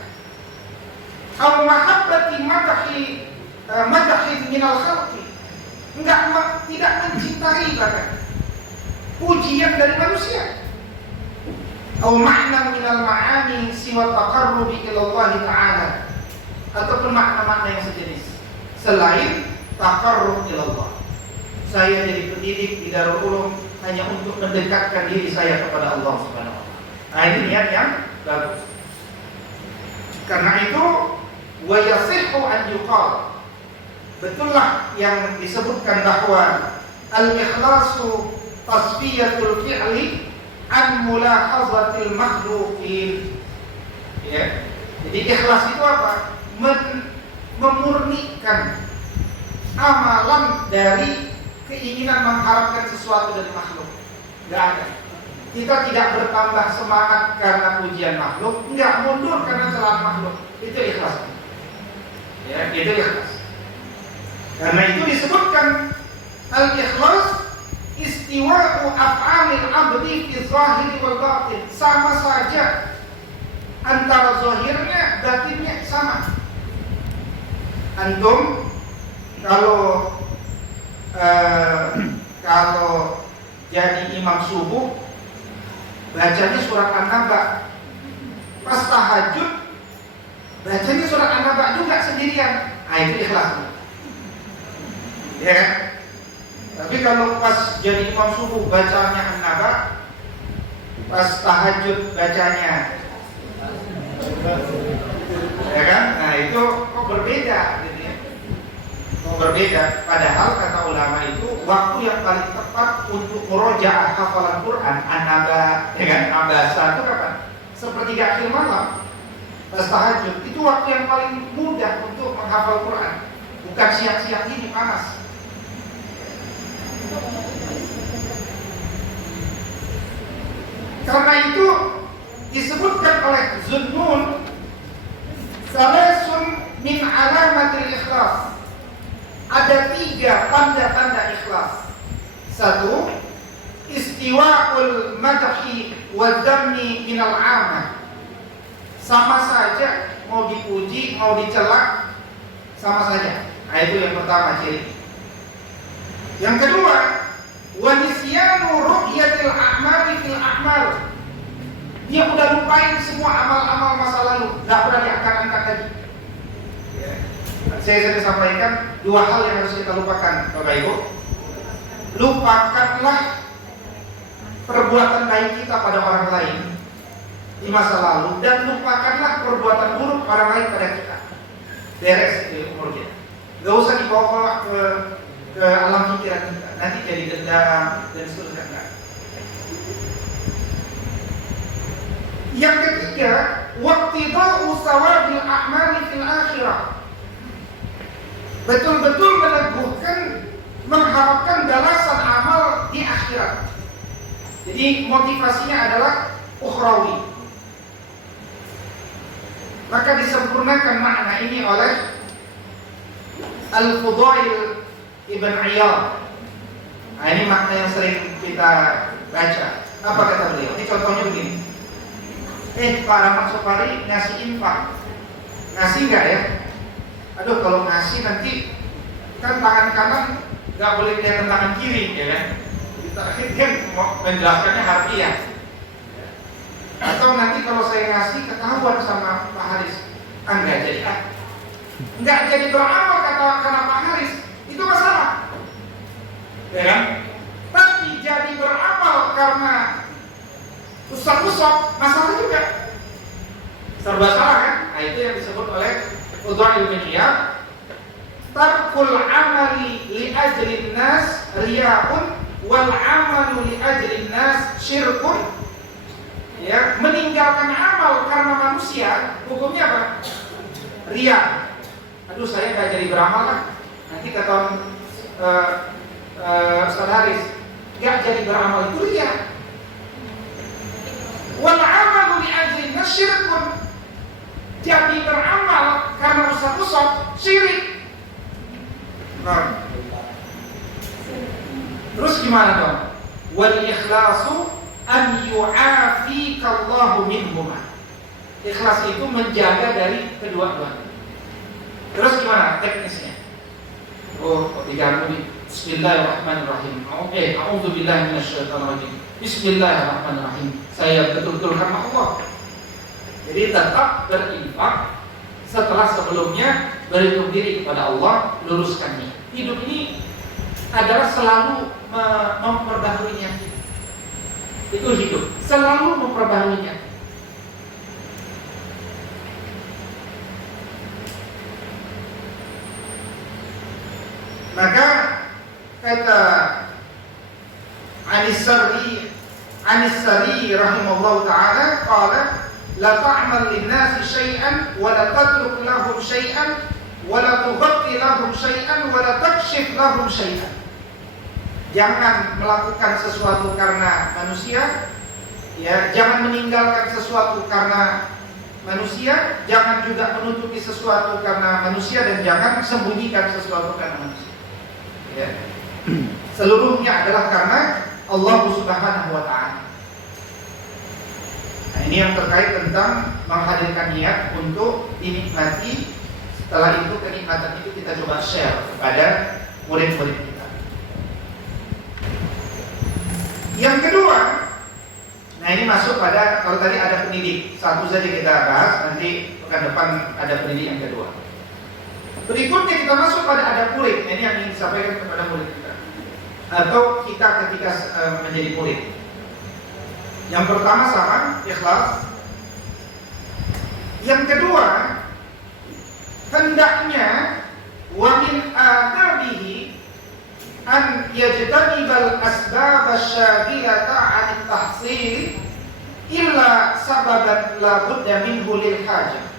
Au mahabbati madahin minal khalqi, tidak mencintai bahkan pujian dari manusia. Au ma'na minal ma'ani siwa taqarrubi ila Allah ta'ala, ataupun makna-makna yang sejenis selain taqarrub ila Allah. Saya jadi pendidik di Darul Ulum hanya untuk mendekatkan diri saya kepada Allah Subhanahu wa taala. Nah, ini niat yang bagus. Karena itu wa yasihhu an yuqal, betullah yang disebutkan bahwa al-ikhlasu tasfiyatul fi'li an mulahazatil makhluqin. Ya. Jadi ikhlas itu apa? Memurnikan amalan dari keinginan mengharapkan sesuatu dari makhluk. Enggak ada. Kita tidak bertambah semangat karena pujian makhluk, enggak mundur karena celaan makhluk. Itu ikhlas. Ya, itu ikhlas. Karena itu disebutkan al-ikhlas istiwa'u af'alil 'abdi fi zahiri wal batin. Sama saja antara zahirnya, batinnya sama. Antum kalau jadi imam subuh bacanya surat An-Naba, pas tahajud bacanya surat An-Naba juga sendirian. Ah, itu ikhlas. Ya kan? Tapi kalau pas jadi imam subuh bacanya An-Naba, pas tahajud bacanya, ya kan? Nah, itu kok berbeda gitu ya. Kok berbeda. Padahal kata ulama itu waktu yang paling tepat untuk murojaah hafalan Quran An-Naba, ya kan? Abasa itu kapan? Sepertiga akhir malam pas tahajud. Itu waktu yang paling mudah untuk menghafal Quran. Bukan siang-siang ini panas. Karena itu disebutkan oleh Zunnun, salasun min alamatil ikhlas. Ada 3 tanda-tanda ikhlas. 1, istiwa'ul madhi wa dhammi minal 'amah. Sama saja, mau dipuji, mau dicela, sama saja. Nah, itu yang pertama ciri. Yang kedua, wa nisyanu ru'yatil a'mali fil a'mal. Dia udah lupain semua amal-amal masa lalu, nggak pernah diangkat-angkat lagi. Ya. Saya sudah sampaikan dua hal yang harus kita lupakan, Bapak Ibu. Lupakanlah perbuatan baik kita pada orang lain di masa lalu, dan lupakanlah perbuatan buruk orang lain pada kita. Beres di umur kita. Gak usah dibawa ke alam pikiran kita. Nanti jadi dendam dan seterusnya. Yang ketiga, waqtida'u sawabil a'mali fil akhirah. Betul-betul meneguhkan, mengharapkan balasan amal di akhirat. Jadi motivasinya adalah ukhrawi. Maka disempurnakan makna ini oleh Al-Fudail Ibn Iyad. Nah, ini makna yang sering kita baca. Apa kata beliau? Ini contohnya begini. Pak Rahmat Sopari ngasih infak, ngasih nggak ya? Aduh, kalau ngasih nanti kan tangan kanan nggak boleh kelihatan tangan kiri, ya kan? Kita kan mau menjelaskannya harfiah. Atau nanti kalau saya ngasih ketahuan sama Pak Haris, nggak jadi beramal karena Pak Haris, itu masalah, ya kan? Tapi jadi beramal karena usap-usap, masalah juga. Serba salah kan? Nah, itu yang disebut oleh Fudail bin Iyad, tarkul amali li ajlin nas riya'un wal amalu li ajlin nas syirkun. Ya, meninggalkan amal karena manusia, hukumnya apa? Riya. Aduh, saya nggak jadi beramal lah. Nanti kata Ustaz Haris, nggak jadi beramal itu riya. Wal amalu li ajlin nas syirkun. Jadi beramal karena usap-usap syirik. Nah. Terus gimana dong? Wal ikhlasu an yu'afikallahu minhuma. Ikhlas itu menjaga dari kedua-duanya. Terus gimana teknisnya? Diganggu nih. Bismillahirrahmanirrahim. A'udzubillahi minasyaitonirrajim. Bismillahirrahmanirrahim. Saya betul-betul karena Allah. Jadi tetap berinfak setelah sebelumnya berhitung diri kepada Allah, luruskannya. Hidup ini adalah selalu memperbaharuinya. Itu hidup, selalu memperbaharuinya. Maka kata Anis-Sari rahimahullah ta'ala qala la ta'mal lin-nasi syai'an wa la tatruk lahum syai'an wa la tughatti lahum syai'an wa la takshif lahum syai'an. Jangan melakukan sesuatu karena manusia, ya, jangan meninggalkan sesuatu karena manusia, jangan juga menutupi sesuatu karena manusia, dan jangan sembunyikan sesuatu karena manusia. Ya. Seluruhnya adalah karena Allah Subhanahu wa ta'ala. Nah, ini yang terkait tentang menghadirkan niat untuk dinikmati. Setelah itu kenikmatan itu kita coba share kepada murid-murid kita. Yang kedua, nah ini masuk pada, kalau tadi ada pendidik, satu saja kita bahas, nanti pekan depan ada pendidik yang kedua. Berikutnya kita masuk pada ada murid. Ini yang ingin disampaikan kepada murid kita, atau kita ketika menjadi murid. Yang pertama sama ikhlas. Yang kedua, hendaknya wa min adabihi an yajtanibal asbab asy-syaghilata 'an at-tahsil illa sababan la budda minhu lil hajah.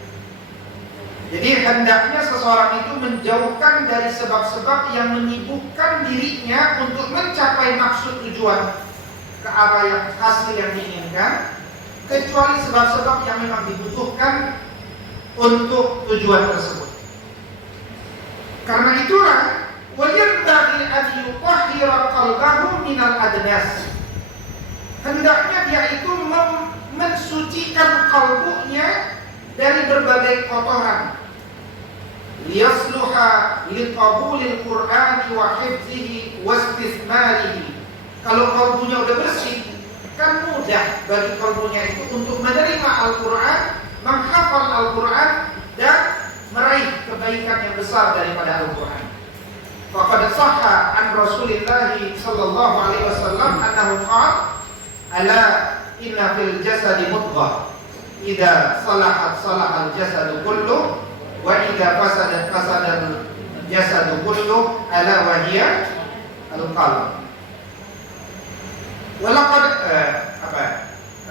Jadi hendaknya seseorang itu menjauhkan dari sebab-sebab yang menyibukkan dirinya untuk mencapai maksud tujuan ke arah yang hasil yang diinginkan, kecuali sebab-sebab yang memang dibutuhkan untuk tujuan tersebut. Karena itulah wayanbaghi an yutahhira qalbahu minal adnas. hendaknya dia itu mensucikan kalbunya dari berbagai kotoran. Liyasluha liqabulil Qur'ani wa hifzihi wa istismarihi. Kalau kalbunya udah bersih, kan mudah bagi kalbunya itu untuk menerima Al-Quran, menghafal Al-Quran, dan meraih kebaikan yang besar daripada Al-Quran. Faqad sahha an Rasulillah sallallahu alaihi wasallam annahu qala ala inna fil jasadi mudghah idza salahat salahal jasadu kullu wa idza fasadat fasadal jasadu kullu ala wa hiya al-qalb. Walaqad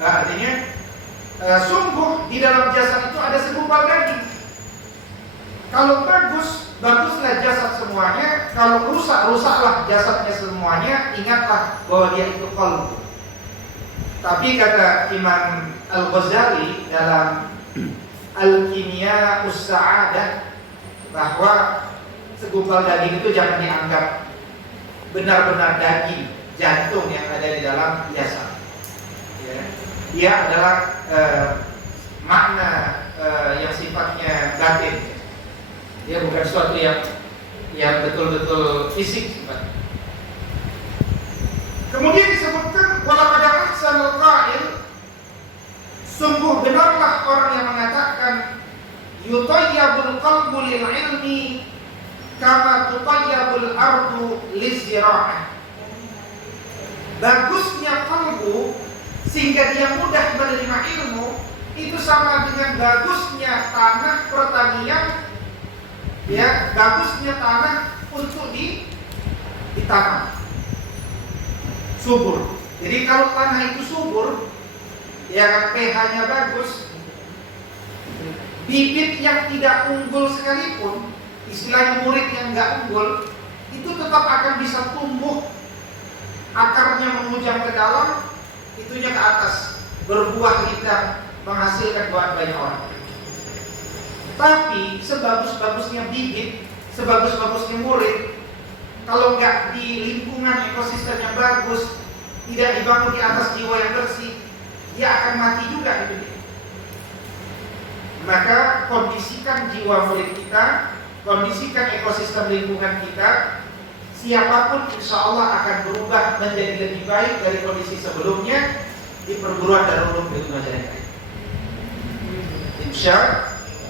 artinya sungguh di dalam jasad itu ada segumpal daging. Kalau baguslah jasad semuanya. Kalau rusaklah jasadnya semuanya. Ingatlah bahwa dia itu qalb. Tapi kata Imam Al-Ghazali dalam Al-Kimya Us-Sa'adah bahwa segumpal daging itu jangan dianggap benar-benar daging, jantung yang ada di dalam jasad. Ya. Dia adalah makna yang sifatnya batin. Dia bukan sesuatu yang betul-betul fisik sifatnya. Kemudian disebutkan walaqad ahsanal qa'il, sungguh benarlah orang yang mengatakan yutayyabul qalbu lil ilmi kama tutayyabul ardu lizira'ah. Bagusnya kalbu sehingga dia mudah menerima ilmu itu sama dengan bagusnya tanah pertanian, ya, bagusnya tanah untuk ditanam, subur. Jadi kalau tanah itu subur, ya, pH-nya bagus, bibit yang tidak unggul sekalipun, istilahnya murid yang nggak unggul, itu tetap akan bisa tumbuh, akarnya menghujam ke dalam, itunya ke atas, berbuah indah, menghasilkan buah banyak orang. Tapi sebagus-bagusnya bibit, sebagus-bagusnya murid, kalau nggak di lingkungan ekosistem yang bagus, tidak dibangun di atas jiwa yang bersih, dia akan mati juga hidup dia. Maka kondisikan jiwa murid kita, kondisikan ekosistem lingkungan kita. Siapapun insya Allah akan berubah menjadi lebih baik dari kondisi sebelumnya di perguruan Darul Ulum Ibnu Majalengka. Insya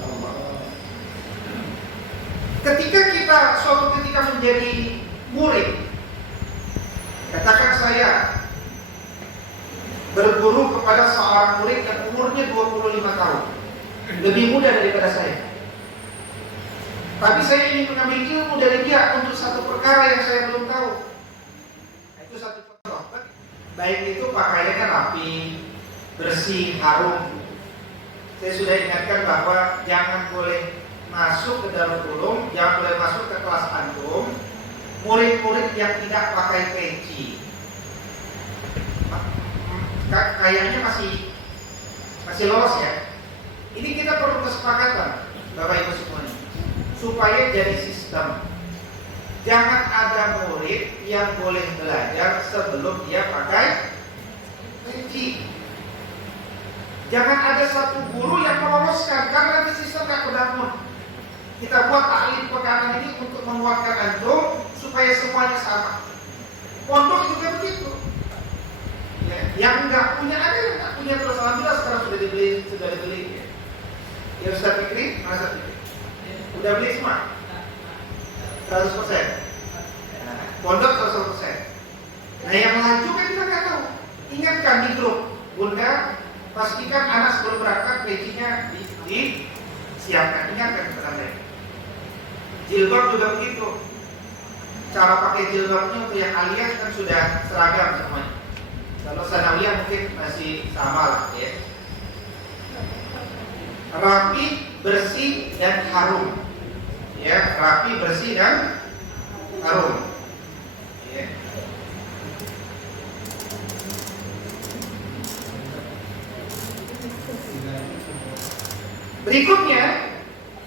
Allah. Suatu ketika menjadi murid, katakan saya berguru kepada seorang murid yang umurnya 25 tahun, lebih muda daripada saya. Tapi saya ingin mengambil ilmu dari dia untuk satu perkara yang saya belum tahu. Itu satu contoh. Baik itu pakaiannya rapi, bersih, harum. Saya sudah ingatkan bahwa jangan boleh masuk ke Darul Ulum, jangan boleh masuk ke kelas antum murid-murid yang tidak pakai peci. Kayaknya masih lolos ya. Ini kita perlu kesepakatan, Bapak Ibu semuanya, supaya jadi sistem. Jangan ada murid yang boleh belajar sebelum dia pakai peci. Jangan ada satu guru yang meloloskan, karena nanti sistem nggak kebangun. Kita buat taklim pekangan ini untuk menguatkan antum supaya semuanya sama. Pondok juga begitu. Ya, yang nggak punya ada, yang nggak punya terus alhamdulillah sekarang sudah dibeli. Ya Ustaz Fikri, mana Ustaz Fikri? Udah beli semua? 100%. Pondok 100%. Nah yang lanjut kan kita nggak tahu. Ingatkan di grup, Bunda, pastikan anak sebelum berangkat pecinya disiapkan. Ingatkan kepada mereka. Jilbab juga begitu. Cara pakai jilbabnya untuk yang aliyah kan sudah seragam semuanya. Kalau sanawiyah mungkin masih sama lah ya. Rapi, bersih dan harum. Ya, rapi, bersih dan harum. Ya. Berikutnya,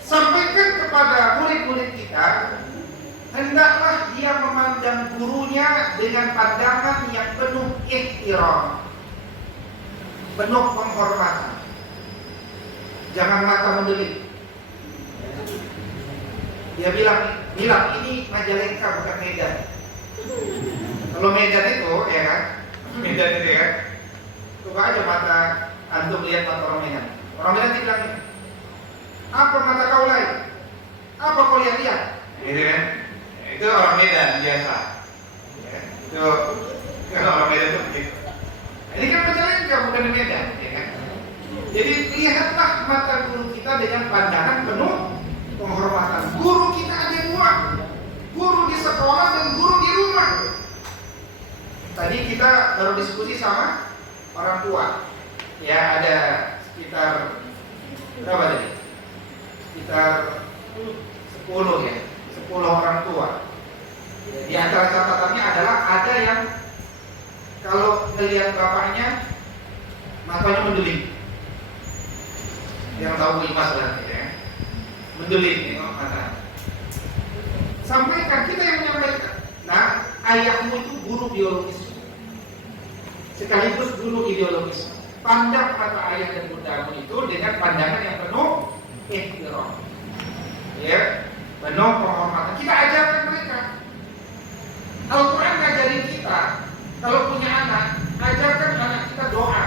sampaikan kepada murid-murid kita, hendaklah dia memandang gurunya dengan pandangan yang penuh ihtiram. penuh penghormatan. Jangan mata mendelik. Dia bilang ini Majalengka bukan Medan. Kalau Medan itu, ya kan? Medan itu ya. Coba aja mata antum lihat mata orang Medan. Orang Medan dia bilang, apa mata kau lain? Apa kau lihat? Gitu kan? Itu orang Medan biasa. Ya, itu kalau orang Medan itu begitu. Ini kan Majalengka bukan di Medan, ya kan? Jadi lihatlah mata guru kita dengan pandangan penuh penghormatan. Guru kita ada dua, guru di sekolah dan guru di rumah. Tadi kita baru diskusi sama orang tua. Ya ada sekitar berapa tadi? Sekitar 10 ya, 10 orang tua. Di antara catatannya adalah ada yang kalau melihat bapaknya matanya mendelik. Yang tahu imas lah ya. Mendelik ya, mata. Sampaikan kita yang menyampaikan. Nah, ayahmu itu guru biologis, sekaligus guru ideologis. Pandang mata ayah dan bundamu itu dengan pandangan yang penuh ihtiram. Ya, penuh penghormatan. Kita ajarkan mereka. Al-Quran ngajarin kita, kalau punya anak, ajarkan anak kita doa.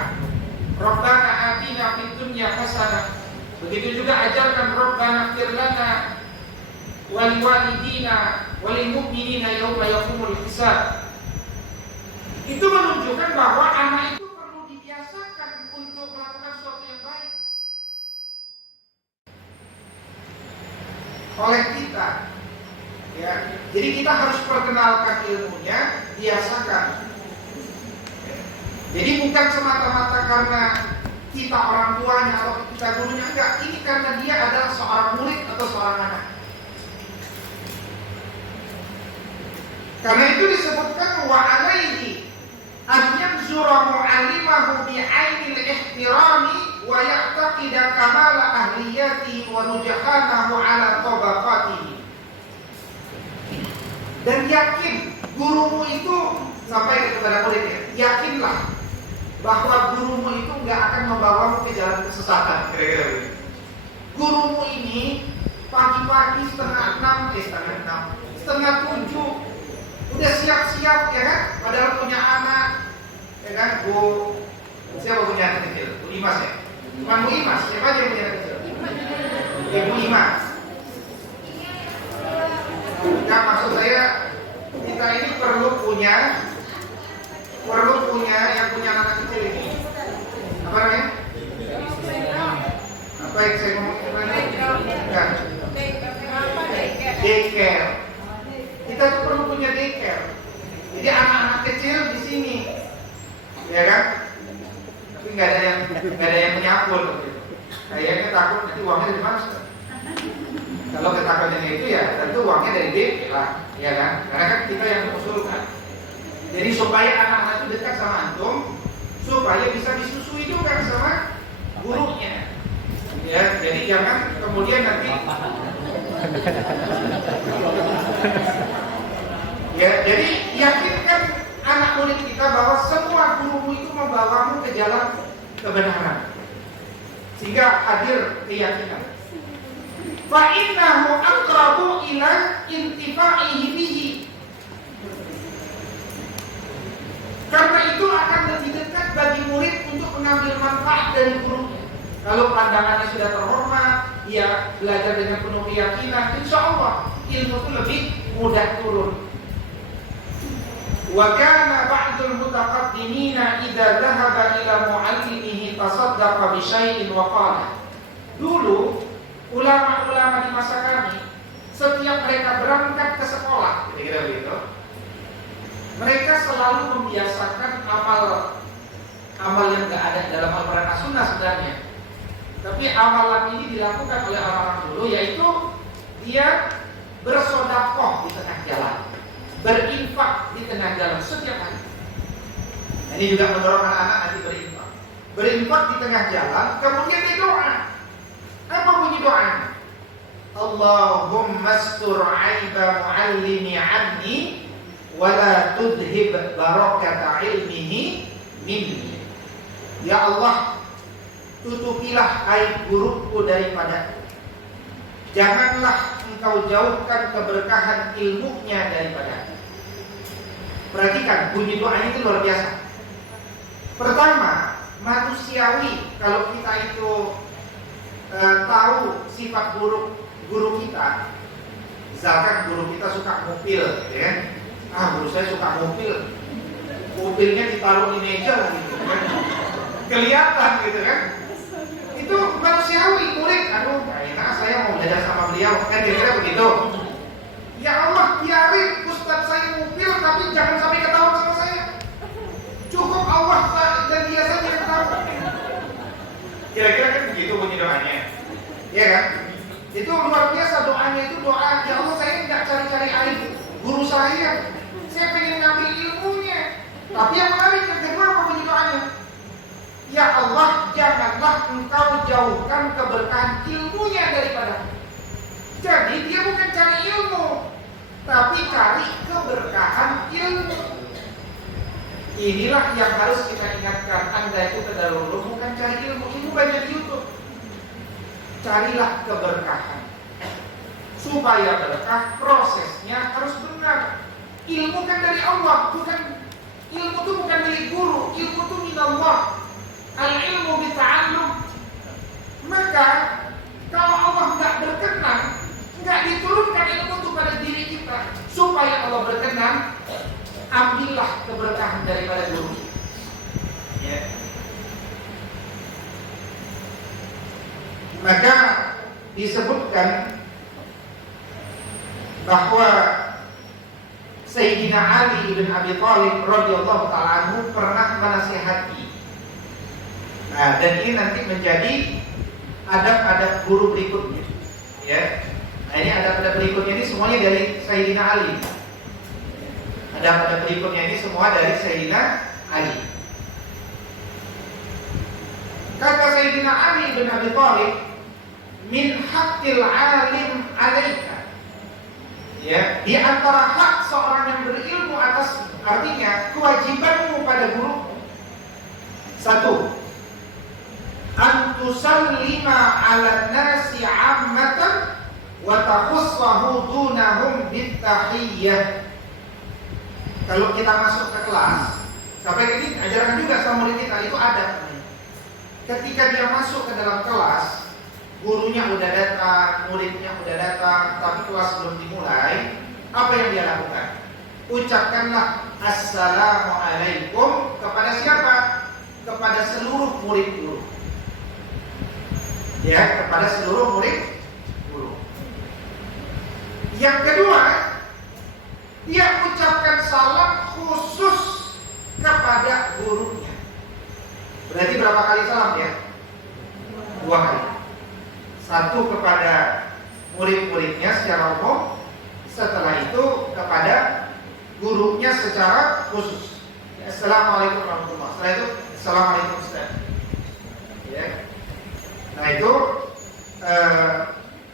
Rabbana atina fid dunya hasanah. Begitu juga ajarkan Rabbana ighfir lana wa liwalidina wa lil mu'minina yauma yaqumul hisab. Itu menunjukkan bahwa anak itu perlu dibiasakan untuk melakukan sesuatu yang baik oleh kita. Ya, jadi kita harus perkenalkan ilmunya, biasakan. Jadi bukan semata-mata karena kita orang tuanya atau kita gurunya, enggak. Ini karena dia adalah seorang murid atau seorang anak. Karena itu disebutkan wa alaihi an yanzura mu'allimahu bi 'ainil ihtirami wa ya'taqida kamala ahliyatihi wa rujhanahu 'ala tabaqatihi. Dan yakin gurumu itu, sampai kepada muridnya, yakinlah bahwa gurumu itu nggak akan membawamu ke jalan kesesatan. Kira-kira begitu. Gurumu ini pagi-pagi setengah 7 udah siap-siap ya kan, padahal punya anak ya kan. Siapa punya anak kecil? Bu Imas ya? Bukan Bu Imas, siapa aja yang punya anak kecil? Ibu Imas. Nah, maksud saya kita ini perlu punya yang punya anak kecil ini. Apa namanya? Apa yang saya ngomong? Bukan. Daycare. Kita tuh perlu punya daycare. Jadi anak-anak kecil di sini, ya kan? Tapi nggak ada yang menyapul. Kayaknya takut nanti uangnya dari mana? Kalau ketakutannya itu ya tentu uangnya dari DP lah, ya kan? Karena kan kita yang mengusulkan. Jadi supaya anak-anak itu dekat sama antum, supaya bisa disusui juga sama gurunya. Ya, jadi jangan kemudian nanti. Ya, jadi yakinkan anak murid kita bahwa semua gurumu itu membawamu ke jalan kebenaran, sehingga hadir keyakinan. Fa innahu aqrabu ila intifa'ihi bihi. Karena itu akan lebih dekat bagi murid untuk mengambil manfaat dari gurunya. Kalau pandangannya sudah terhormat, dia belajar dengan penuh keyakinan, insya Allah ilmu itu lebih mudah turun. Wa kana ba'dul mutaqaddimina idza dhahaba ila mu'allimihi tasaddaqa bi syai'in wa qala. Dulu ulama-ulama di masa kami, setiap mereka berangkat ke sekolah, kira-kira begitu, mereka selalu membiasakan amal yang tidak ada dalam Al-Quran dan Sunnah sebenarnya. Tapi amalan ini dilakukan oleh orang-orang dulu, yaitu dia bersedekah di tengah jalan, berinfak di tengah jalan setiap hari. Nah, ini juga mendorong anak-anak nanti berinfak di tengah jalan, kemudian dia doa. Apa bunyi doa? Allahumma astur aiba muallimi anni wa la tudhib barakata ilmihi minni. Ya Allah, tutupilah aib burukku daripadaku. Janganlah engkau jauhkan keberkahan ilmunya daripadaku. Perhatikan, bunyi doanya itu luar biasa. Pertama, manusiawi kalau kita itu tahu sifat buruk guru kita. Misalkan guru kita suka ngupil, ya. Guru saya suka ngupil. Ngupilnya ditaruh di meja gitu kan. Kelihatan gitu kan. Itu manusiawi, murid, aduh gak enak saya mau belajar sama beliau, kan kira-kira begitu. Ya Allah, biarin ustaz saya ngupil tapi jangan sampai ketahuan sama saya. Cukup Allah dan dia saja yang tahu. Kira-kira kan begitu bunyi doanya. Iya kan? Itu luar biasa doanya, itu doa, ya Allah saya nggak cari-cari aib guru saya pengen ngambil ilmunya. Tapi yang menarik yang kedua apa bunyi doanya? Ya Allah, janganlah engkau jauhkan keberkahan ilmunya daripada. Jadi dia bukan cari ilmu, tapi cari keberkahan ilmu. Inilah yang harus kita ingatkan. Anda itu kedahulu bukan cari ilmu, ilmu banyak di YouTube. Carilah keberkahan. Supaya berkah, prosesnya harus benar. Ilmu kan dari Allah, bukan ilmu itu bukan dari guru, ilmu itu minallah. Al-ilmu bita'allum. Maka kalau Allah nggak berkenan, nggak diturunkan ilmu itu pada diri kita supaya Allah berkenan, ambillah keberkahan daripada guru. Ya. Maka disebutkan bahwa Sayyidina Ali bin Abi Thalib radhiyallahu ta'ala anhu pernah menasihati. Nah, dan ini nanti menjadi adab-adab guru berikutnya. Ya. Nah, ini adab-adab berikutnya ini semuanya dari Sayyidina Ali. Adab-adab berikutnya ini semua dari Sayyidina Ali. Kata Sayyidina Ali bin Abi Thalib, min haqqil alim alaika. Ya, di antara hak seorang yang berilmu atas, artinya kewajibanmu pada guru. Satu, an tusallima 'alan nasi 'ammatan wa takhussahu dunahum bitahiyyah. Kalau kita masuk ke kelas, sampai ini ajarkan juga sama murid kita, itu adab. Ketika dia masuk ke dalam kelas, gurunya udah datang, muridnya udah datang, tapi kelas belum dimulai, apa yang dia lakukan? Ucapkanlah Assalamualaikum kepada siapa? Kepada seluruh murid guru. Ya, kepada seluruh murid guru. Yang kedua, dia ucapkan salam khusus kepada gurunya. Berarti berapa kali salam ya? 2 kali. Satu kepada murid-muridnya secara umum, setelah itu kepada gurunya secara khusus. Assalamualaikum warahmatullahi wabarakatuh. Setelah itu Assalamualaikum Ustaz. Ya. Nah itu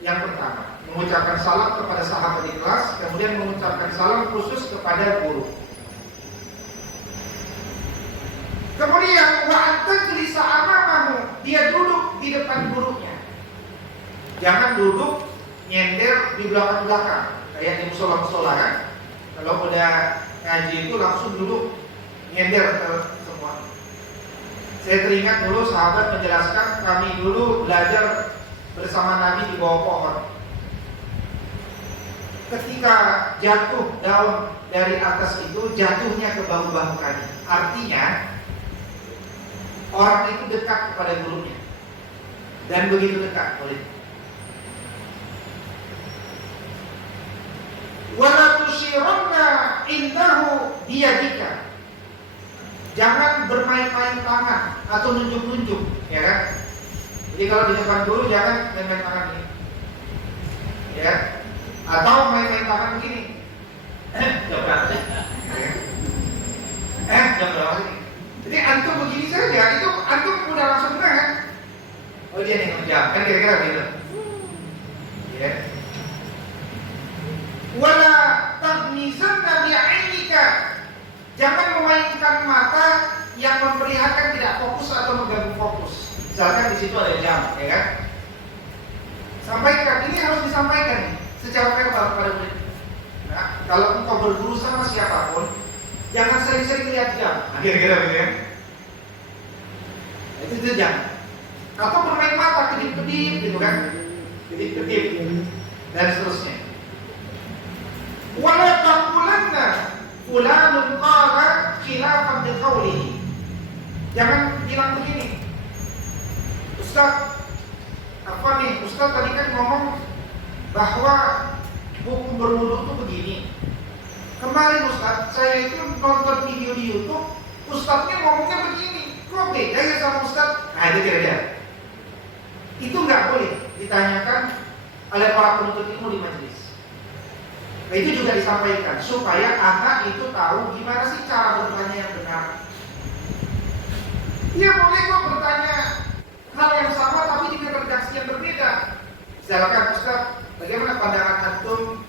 yang pertama, mengucapkan salam kepada sahabat di kelas, kemudian mengucapkan salam khusus kepada guru. Kemudian wa antajlisa amamahu, dia duduk di depan gurunya. Jangan duduk nyender di belakang-belakang kayak di musola-musola kan. Kalau udah ngaji itu langsung duduk nyender ke semua. Saya teringat dulu sahabat menjelaskan, kami dulu belajar bersama Nabi di bawah pohon. Ketika jatuh daun dari atas itu, jatuhnya ke bahu-bahu kami. Artinya orang itu dekat kepada gurunya, dan begitu dekat murid. Wala tusyiranna indahu biyadika. Jangan bermain-main tangan atau nunjuk-nunjuk, ya kan? Jadi kalau di depan guru jangan main-main tangan ini, ya, atau main-main tangan begini. Jam berapa? Jam berapa sih? Jadi antum begini saja, itu antum udah langsung dengar kan? Oh dia nih jam, kan kira-kira gitu. Ya. Wala taghmizanna bi'ainika. Jangan memainkan mata yang memperlihatkan tidak fokus atau harus disampaikan secara verbal kepada murid. Nah, kalau engkau berguru sama siapapun, jangan sering-sering lihat jam. Nah, kira-kira begitu ya. Itu jangan. Atau bermain mata kedip-kedip gitu kan, kedip-kedip dan seterusnya. Wala taqulanna fulanun qala khilafan bi qawlihi. Jangan bilang begini, Ustaz, Ustaz tadi kan ngomong bahwa hukum berwudu itu begini. Kemarin Ustaz, saya itu nonton video di YouTube, Ustaznya ngomongnya begini. Kok beda ya sama Ustaz? Nah, itu kira-kira. Itu nggak boleh ditanyakan oleh para penuntut ilmu di majelis. Nah, itu juga disampaikan supaya anak itu tahu gimana sih cara bertanya yang benar. Dia boleh kok bertanya hal yang sama tapi dengan redaksi yang berbeda. Misalkan Ustaz, bagaimana pandangan antum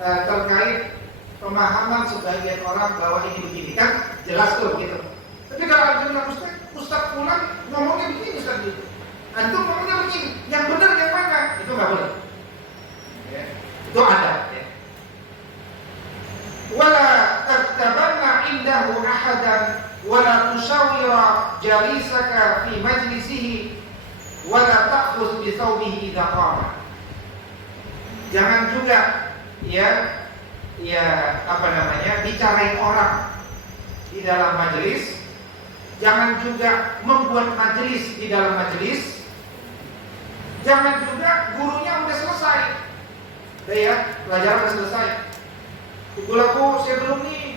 terkait pemahaman sebagian orang bahwa ini begini, kan jelas tuh gitu. Tapi kalau antum bilang Ustaz pulang ngomongnya begini Ustaz gitu, antum ngomongnya begini, yang benar yang mana? Itu nggak boleh. Ya. Itu ada. Ya. Wala tattabanna indahu ahadan wala tushawira jalisaka fi majlisihi wala ta'khudh bi thawbihi idza qama. Jangan juga bicarain orang di dalam majelis. Jangan juga membuat majelis di dalam majelis. Jangan juga gurunya udah selesai. Udah ya, pelajaran udah selesai. Tunggu laku, saya belum nih.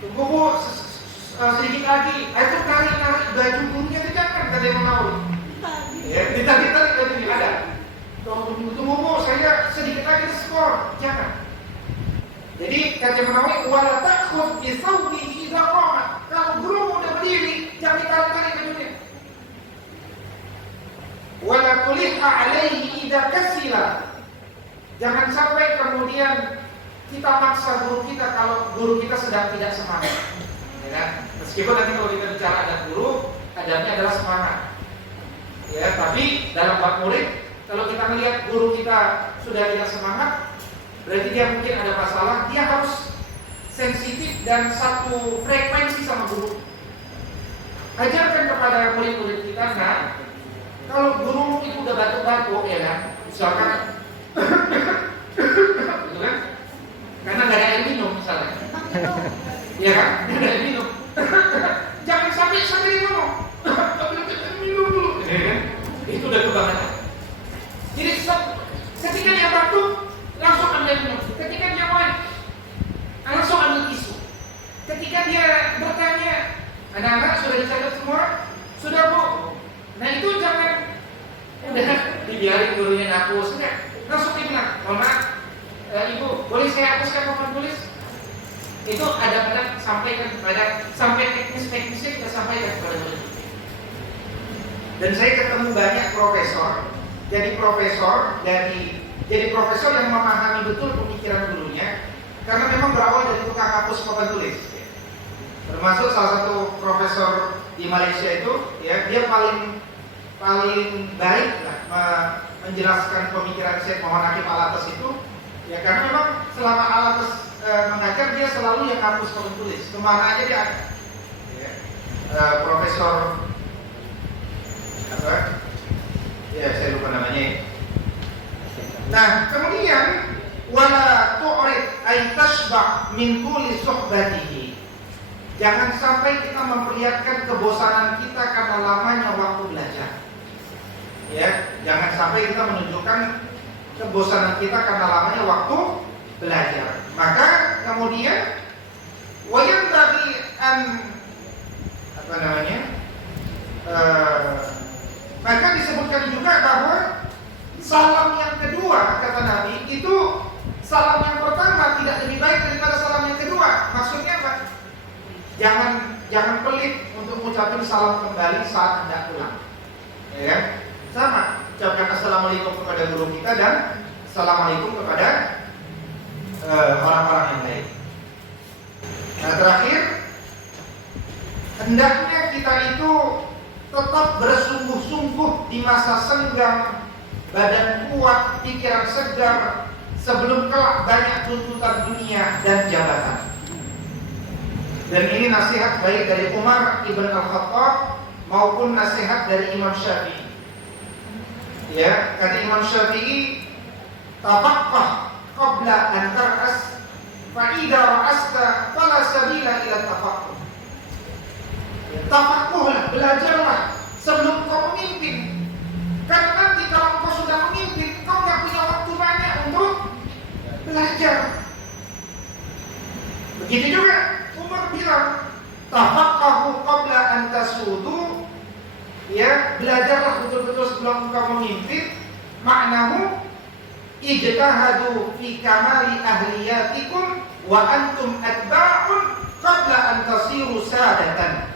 Tunggu bu, sedikit lagi. Itu tarik baju gurunya itu jangan, kata yang mau. Ya, ditarik baju ada. Tunggu bu, saya sedikit lagi skor, jangan. Jadi kata Menawi, wala takhud bi thawbihi idza qama. Kalau guru udah berdiri, jangan ditarik bajunya. Wala tulihha alaihi idza kasila. Jangan sampai kemudian kita maksa guru kita kalau guru kita sedang tidak semangat. Ya kan? Meskipun nanti kalau kita bicara adab guru, adabnya adalah semangat. Ya, tapi dalam bab murid, kalau kita melihat guru kita sudah tidak semangat, berarti dia mungkin ada masalah. Dia harus sensitif dan satu frekuensi sama guru. Ajarkan kepada murid-murid kita, nah, kalau guru itu udah batuk-batuk, ya kan, misalkan, gitu kan, karena nggak ada air minum misalnya, ya kan, nggak ada air minum, jangan sampai dia ngomong, minum dulu, ya kan, itu udah kebangetan. Jadi ketika dia batuk, langsung ambil minum. Ketika dia main, langsung ambil tisu. Ketika dia bertanya, anak-anak sudah dicatat semua? Sudah bu. Nah itu jangan udah dibiarin gurunya hapus, enggak. Langsung dia bilang, mohon maaf, ibu, boleh saya hapuskan papan tulis? Itu ada sampaikan kepada, sampai teknis-teknisnya kita sampaikan kepada murid. Dan saya ketemu banyak profesor, jadi profesor yang memahami betul pemikiran gurunya, karena memang berawal dari tukang hapus papan tulis. Termasuk salah satu profesor di Malaysia itu, ya, dia paling baik lah menjelaskan pemikiran Syekh Muhammad Hakim Al-Atas itu, ya, karena memang selama Al-Atas mengajar dia selalu yang hapus papan tulis, kemana aja dia ada. Ya. Profesor apa? Ya, saya lupa namanya. Nah, kemudian wala tu'rid ay tashba' min kulli suhbatihi. Jangan sampai kita memperlihatkan kebosanan kita karena lamanya waktu belajar. Ya, jangan sampai kita menunjukkan kebosanan kita karena lamanya waktu belajar. Maka kemudian wayan tadi maka disebutkan juga bahwa salam yang kedua, kata Nabi, itu salam yang pertama tidak lebih baik daripada salam yang kedua. Maksudnya apa? Jangan pelit untuk mengucapkan salam kembali saat hendak pulang. Ya kan? Sama, ucapkan assalamualaikum kepada guru kita dan assalamualaikum kepada orang-orang yang lain. Nah, terakhir, hendaknya kita itu tetap bersungguh-sungguh di masa senggang badan kuat, pikiran segar, sebelum kelak banyak tuntutan dunia dan jabatan. Dan ini nasihat baik dari Umar ibn Al-Khattab maupun nasihat dari Imam Syafi'i. Ya, kata Imam Syafi'i, tafaqqah qabla an tar'as, fa idza ra'asta fala sabila ila tafaqquh. Tafaqquhlah, belajarlah sebelum kau memimpin. Karena nanti kalau kau sudah memimpin, kau tidak punya waktu banyak untuk belajar. Begitu juga Umar bilang, tafaqqahu qabla an tasudu. Ya, belajarlah betul-betul sebelum engkau memimpin. Maknahu ijtahadu fi kamali ahliyatikum wa antum atba'un qabla an tasiru sadatan.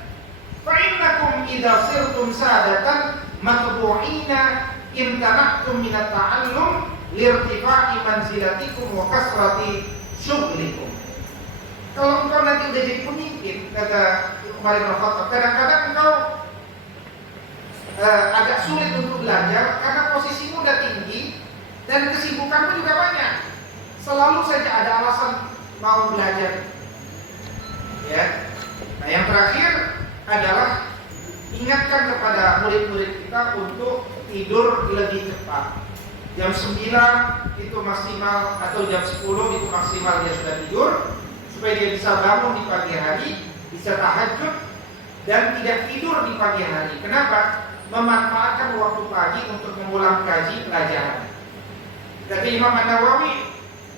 Fa innakum idza sirtum sadatan matbu'ina imtana'tum min at-ta'allum lirtifa'i manzilatikum wa kasrati syughlikum. Kalau engkau nanti udah jadi pemimpin, kata Umar bin Khattab, kadang-kadang engkau agak sulit untuk belajar karena posisimu udah tinggi dan kesibukanmu juga banyak. Selalu saja ada alasan mau belajar. Ya. Nah, yang terakhir adalah ingatkan kepada murid-murid kita untuk tidur lebih cepat. Jam 9 itu maksimal, atau jam 10 itu maksimal dia sudah tidur, supaya dia bisa bangun di pagi hari, bisa tahajud dan tidak tidur di pagi hari. Kenapa? Memanfaatkan waktu pagi untuk mengulang kaji pelajaran. Kata Imam An-Nawawi,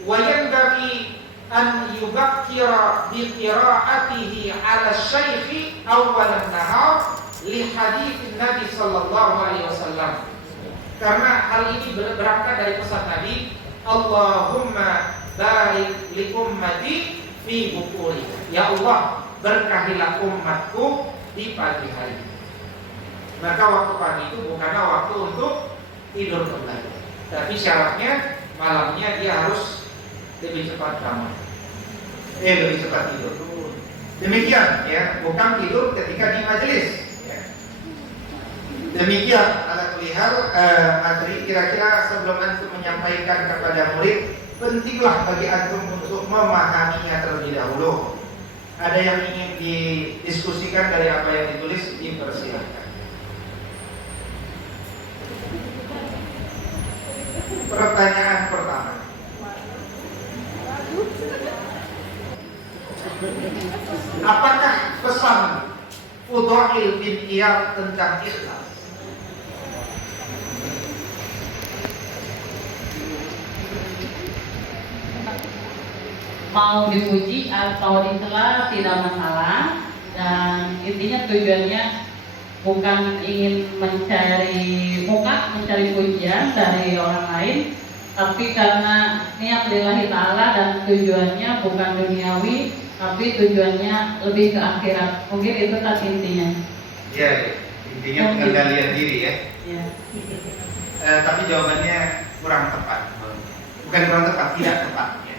wa yanbaghi an yubakkira bi qira'atihi 'ala asy-syaikhi awwal an-nahar li hadits Nabi sallallahu alaihi wasallam. Karena hal ini berangkat dari pesan Nabi, Allahumma barik li ummati fi bukuri. Ya Allah, berkahilah umatku di pagi hari. Maka waktu pagi itu bukanlah waktu untuk tidur kembali, tapi syaratnya malamnya dia harus lebih cepat bangun, lebih cepat tidur. Demikian ya, bukan tidur ketika di majelis. Ya. Demikian ala kulli hal materi. Kira-kira sebelum antum menyampaikan kepada murid, pentinglah bagi antum untuk memahaminya terlebih dahulu. Ada yang ingin didiskusikan dari apa yang ditulis, dipersilakan. Pertanyaan pertama, apakah pesan Fudail bin Iyad tentang ikhlas? Mau dipuji atau dicela tidak masalah, dan intinya tujuannya bukan ingin mencari muka, mencari pujian dari orang lain, tapi karena niat lillahi ta'ala dan tujuannya bukan duniawi, tapi tujuannya lebih ke akhirat. Mungkin itu kan intinya. Ya, intinya pengendalian diri ya. Ya. Tapi jawabannya kurang tepat. Bukan kurang tepat, tidak tepat ya.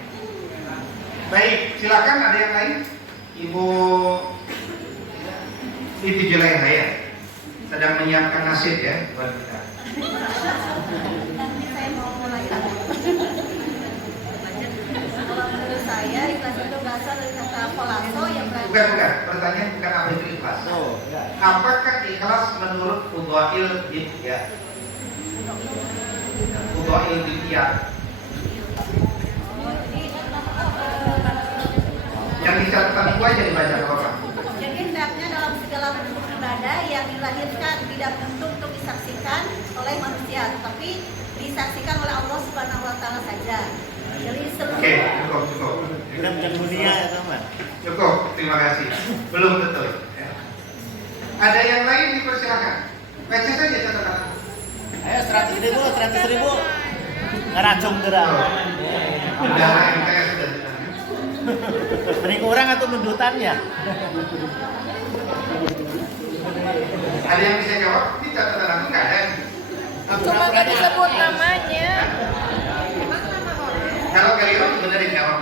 Baik, silakan ada yang lain. Ibu Siti Julaiha ya, sedang menyiapkan nasib ya buat kita. Nanti saya mau mulai. Kalau menurut saya ikhlas itu berasal dari kata kolaso yang berarti. Bukan. Pertanyaan bukan apa itu ikhlas. Apakah ikhlas menurut Fudail bin Iyad? Fudail bin Iyad. Yang dicatatkan itu aja dibaca orang. Jadi hendaknya dalam segala bentuk ibadah yang dilahirkan tidak untuk disaksikan oleh manusia, tapi disaksikan oleh Allah Subhanahu wa taala saja. Jadi seluruh cukup. Kita bukan dunia ya teman. Cukup, terima kasih. Belum betul ya. Ada yang lain dipersilakan. Baca saja catatan. Ayo 100.000. Ngeracung gerang. Udah MTS sudah. Mending kurang atau mendutannya? Ada yang bisa jawab? Ini catatan aku nggak ada. cuma nggak disebut namanya. Kalau kalian benerin jawab.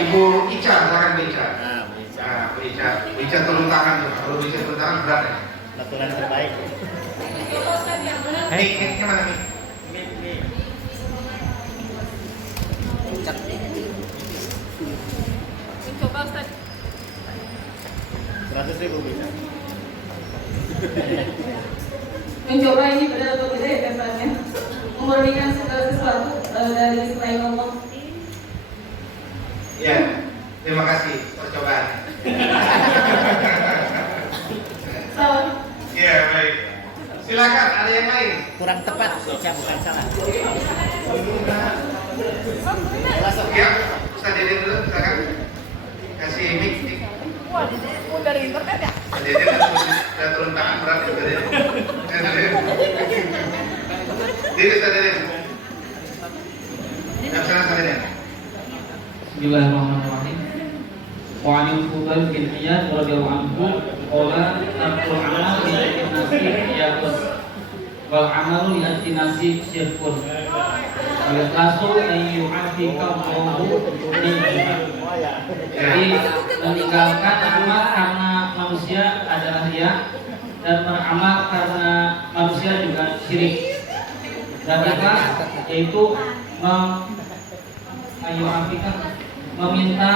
Ibu Ica, silakan Bu Ica. Bu Ica turun tangan tuh. Kalau Bu Ica turun tangan berat ya. Laturan terbaik. Mic-nya mana mic? Coba Ustaz. 100.000 bisa. Mencoba ini benar atau tidak ya temanya? Memurnikan segala sesuatu dari selain Allah. Ya, terima kasih percobaan. Salah. Ya, baik. Silakan, ada yang lain. Kurang tepat, Ica, bukan salah. Ya, Ustaz Dede dulu, silakan. Kasih mic. Wah, dari internet ya? Ustaz Dede udah turun tangan berat juga Dede. Dede, Ustaz Dede. Silakan, Ustaz Dede. Bismillahirrahmanirrahim. Wa 'anil Fudail bin Iyad radhiyallahu anhu qala tarkul amal li ajnasi yaqus wal amalu li ajnasi syirkun. Wa yakhasu an yu'afika Allahu min. Jadi meninggalkan amal karena manusia adalah riya dan beramal karena manusia juga syirik. Dan ikhlas yaitu meminta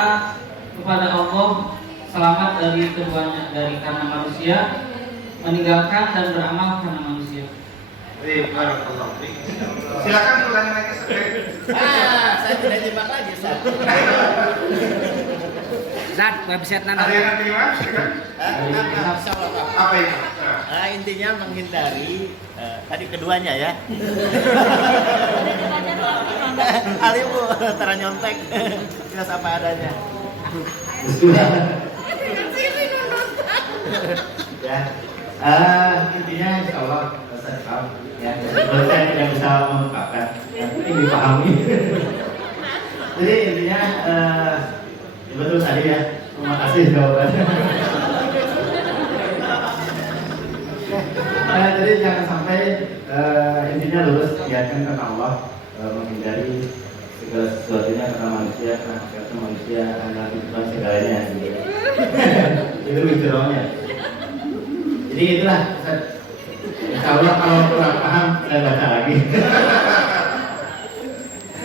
kepada Allah selamat dari keduanya, dari karena manusia, meninggalkan dan beramal karena manusia. Silakan diulangi lagi Ustaz. Saya tidak jebak lagi, Ustaz. Zat, website nana. Ada yang terima? Silakan. Apa itu? Intinya menghindari tadi keduanya ya. Ali Bu, tara nyontek. Jelas apa adanya. Ya, intinya insya Allah saya paham. Ya, saya tidak bisa mengungkapkan, yang penting dipahami. Jadi intinya, ya betul tadi ya. Terima kasih jawabannya. Jadi jangan sampai intinya lurus niatkan karena Allah, menghindari segala sesuatunya karena manusia, karena manusia adalah Tuhan segalanya. Gitu. Itu withdraw-nya. Jadi itulah. Insya Allah kalau kurang paham saya baca lagi.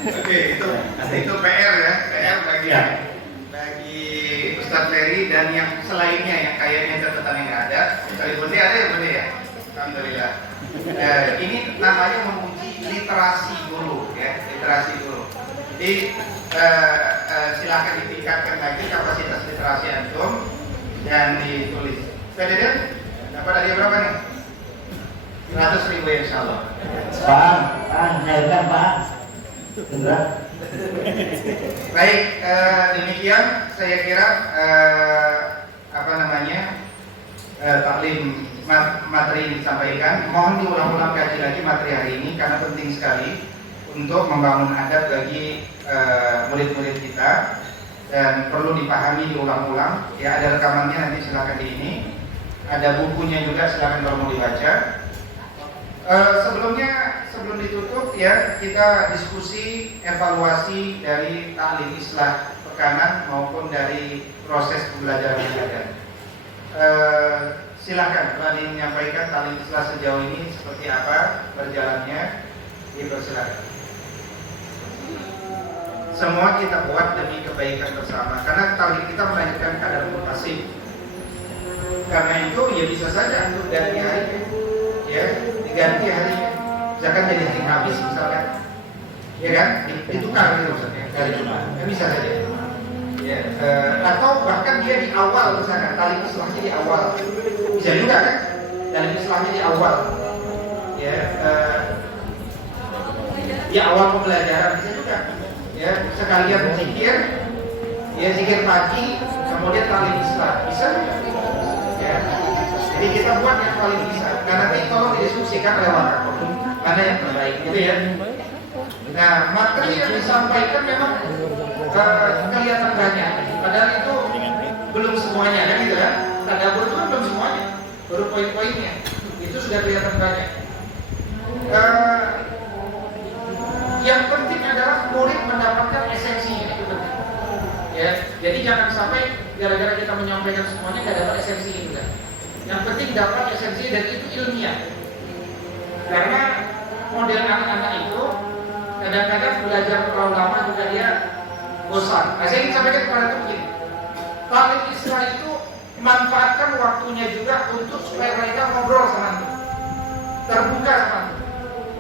Oke, itu PR ya, PR bagi Ustadz Ferry dan yang selainnya yang kayaknya catatan yang nggak ada. Kali Bunda ada ya Bunda ya? Alhamdulillah. Ini namanya menguji literasi dulu ya, literasi dulu. Jadi silakan ditingkatkan lagi kapasitas literasi antum dan ditulis. Sudah dapat hadiah berapa nih? 100.000 insya Allah. Pak, nyairkan Pak. Benar. Baik, demikian saya kira taklim materi yang disampaikan. Mohon diulang-ulang kaji lagi materi hari ini karena penting sekali untuk membangun adab bagi murid-murid kita dan perlu dipahami diulang-ulang. Ya, ada rekamannya nanti silakan di ini. Ada bukunya juga silakan kalau mau dibaca. Sebelum ditutup ya, kita diskusi evaluasi dari taklim islah pekanan maupun dari proses pembelajaran mengajar. Silakan Pak menyampaikan taklim islah sejauh ini seperti apa berjalannya, dipersilakan. Semua kita buat demi kebaikan bersama karena taklim kita melahirkan kadar mutasi. Karena itu ya bisa saja untuk ganti hari, ya diganti harinya, misalkan jadi hari Kamis misalkan, ya kan, ditukar gitu maksudnya dari Jumat, ya bisa saja. Ya, atau bahkan dia di awal misalkan tali islahnya di awal, bisa juga kan, tali islahnya di awal, ya di awal pembelajaran bisa juga, ya sekalian zikir, ya zikir pagi, kemudian tali islah, bisa juga. Ya. Jadi kita buat yang paling bisa. Nah nanti tolong didiskusikan lewat akun mana yang terbaik, gitu ya. Nah materi yang disampaikan memang kelihatan banyak. Padahal itu belum semuanya, kan gitu kan? Tadabur itu kan belum semuanya, baru poin-poinnya. Itu sudah kelihatan banyak. Yang penting adalah murid mendapatkan esensinya, itu penting. Ya, jadi jangan sampai gara-gara kita menyampaikan semuanya nggak dapat esensi juga. Yang penting dapat esensi dan itu ilmiah. Karena model anak-anak itu kadang-kadang belajar terlalu lama juga dia bosan. Nah, saya ingin sampaikan kepada begini, Taklim Isra itu manfaatkan waktunya juga untuk supaya mereka ngobrol sama antum, terbuka sama antum.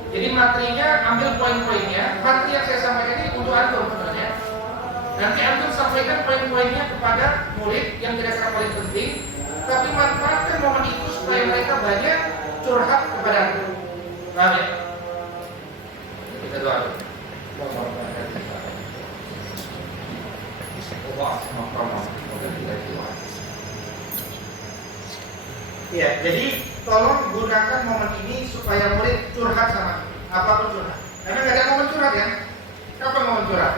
Jadi materinya ambil poin-poinnya, materi yang saya sampaikan ini untuk antum sebenarnya. Nanti antum sampaikan poin-poinnya kepada murid yang kira-kira paling penting, tapi manfaatkan momen itu supaya mereka banyak curhat kepada antum. Paham ya? Kita doa dulu. Ya, jadi tolong gunakan momen ini supaya murid curhat sama apapun curhat. Karena nggak ada momen curhat ya. Kapan momen curhat?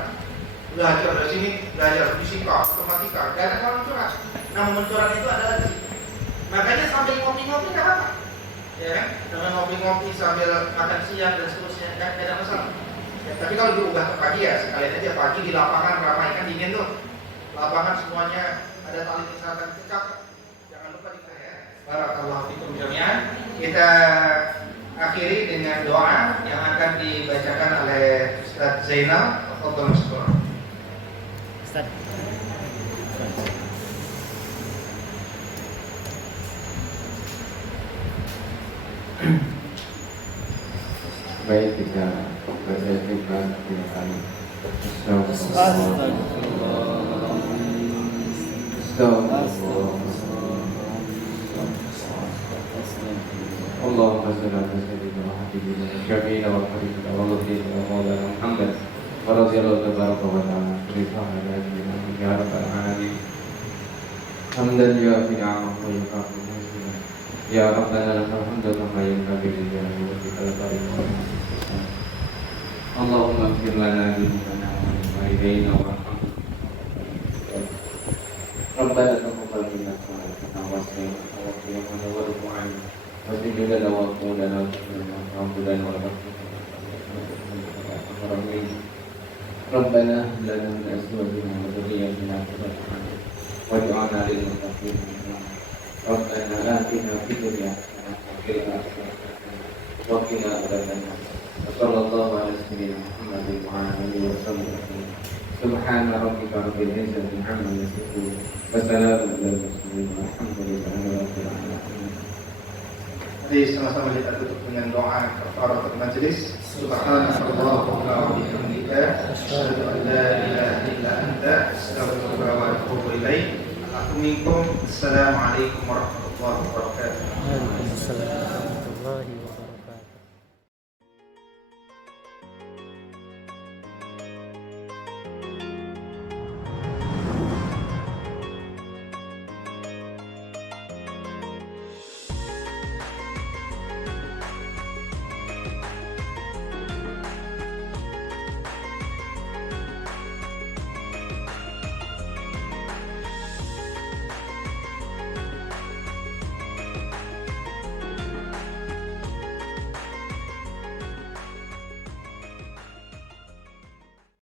Belajar dari sini, belajar fisika, matematika, nggak ada momen curhat. Nah, momen curhat itu adalah di sini. Makanya sambil ngopi-ngopi nggak apa-apa, ya kan? Sambil ngopi-ngopi sambil makan siang dan seterusnya nggak ada masalah. Ya, tapi kalau diubah ke pagi ya sekalian aja pagi di lapangan ramai kan dingin tuh. Lapangan semuanya ada tali kesehatan cekap. Jangan lupa kita ya. Barakallahu fikum jami'an. Kita akhiri dengan doa yang akan dibacakan oleh Ustaz Zainal. Tafadhol mashkur. Ustaz. Baik, kita berdoa kembali. Allahumma salli ala sayyidina wa habibina syafi'ina wa habibina wa lutfina wa maulana Muhammad wa radiyallahu tabaraka wa ta'ala ya rabbal alamin. Hamdan ya fi ni'amahu wa yukafi muhsina ya rabbana lakal hamdu kama yanbaghi li jalali wajhikal karim wa ihsan. Allahumma ighfir lana dhunubana wa walidayna wa Rabbana taqabbal minna salatan wa salama wa qiyamana wa ruku'ana wa sujudana wa qudana wa qudana wa Rabbana hab lana min azwajina wa dhurriyyatina qurrata a'yun waj'alna lil muttaqina imama. Rabbana atina fid dunya hasanatan wa fil akhirati hasanatan wa qina adzabannar. Sallallahu ala sayyidina Muhammadin wa ala alihi wa sahbihi. Subhana rabbika rabbil izzati amma yasifun. Wassalamu ala mursalin walhamdulillahi rabbil alamin. Mari sama-sama kita tutup dengan doa kafaratul majelis. Subhanallahumma wa bihamdika asyhadu an la ilaha illa anta astaghfiruka wa atubu ilaik. Assalamualaikum warahmatullahi wabarakatuh.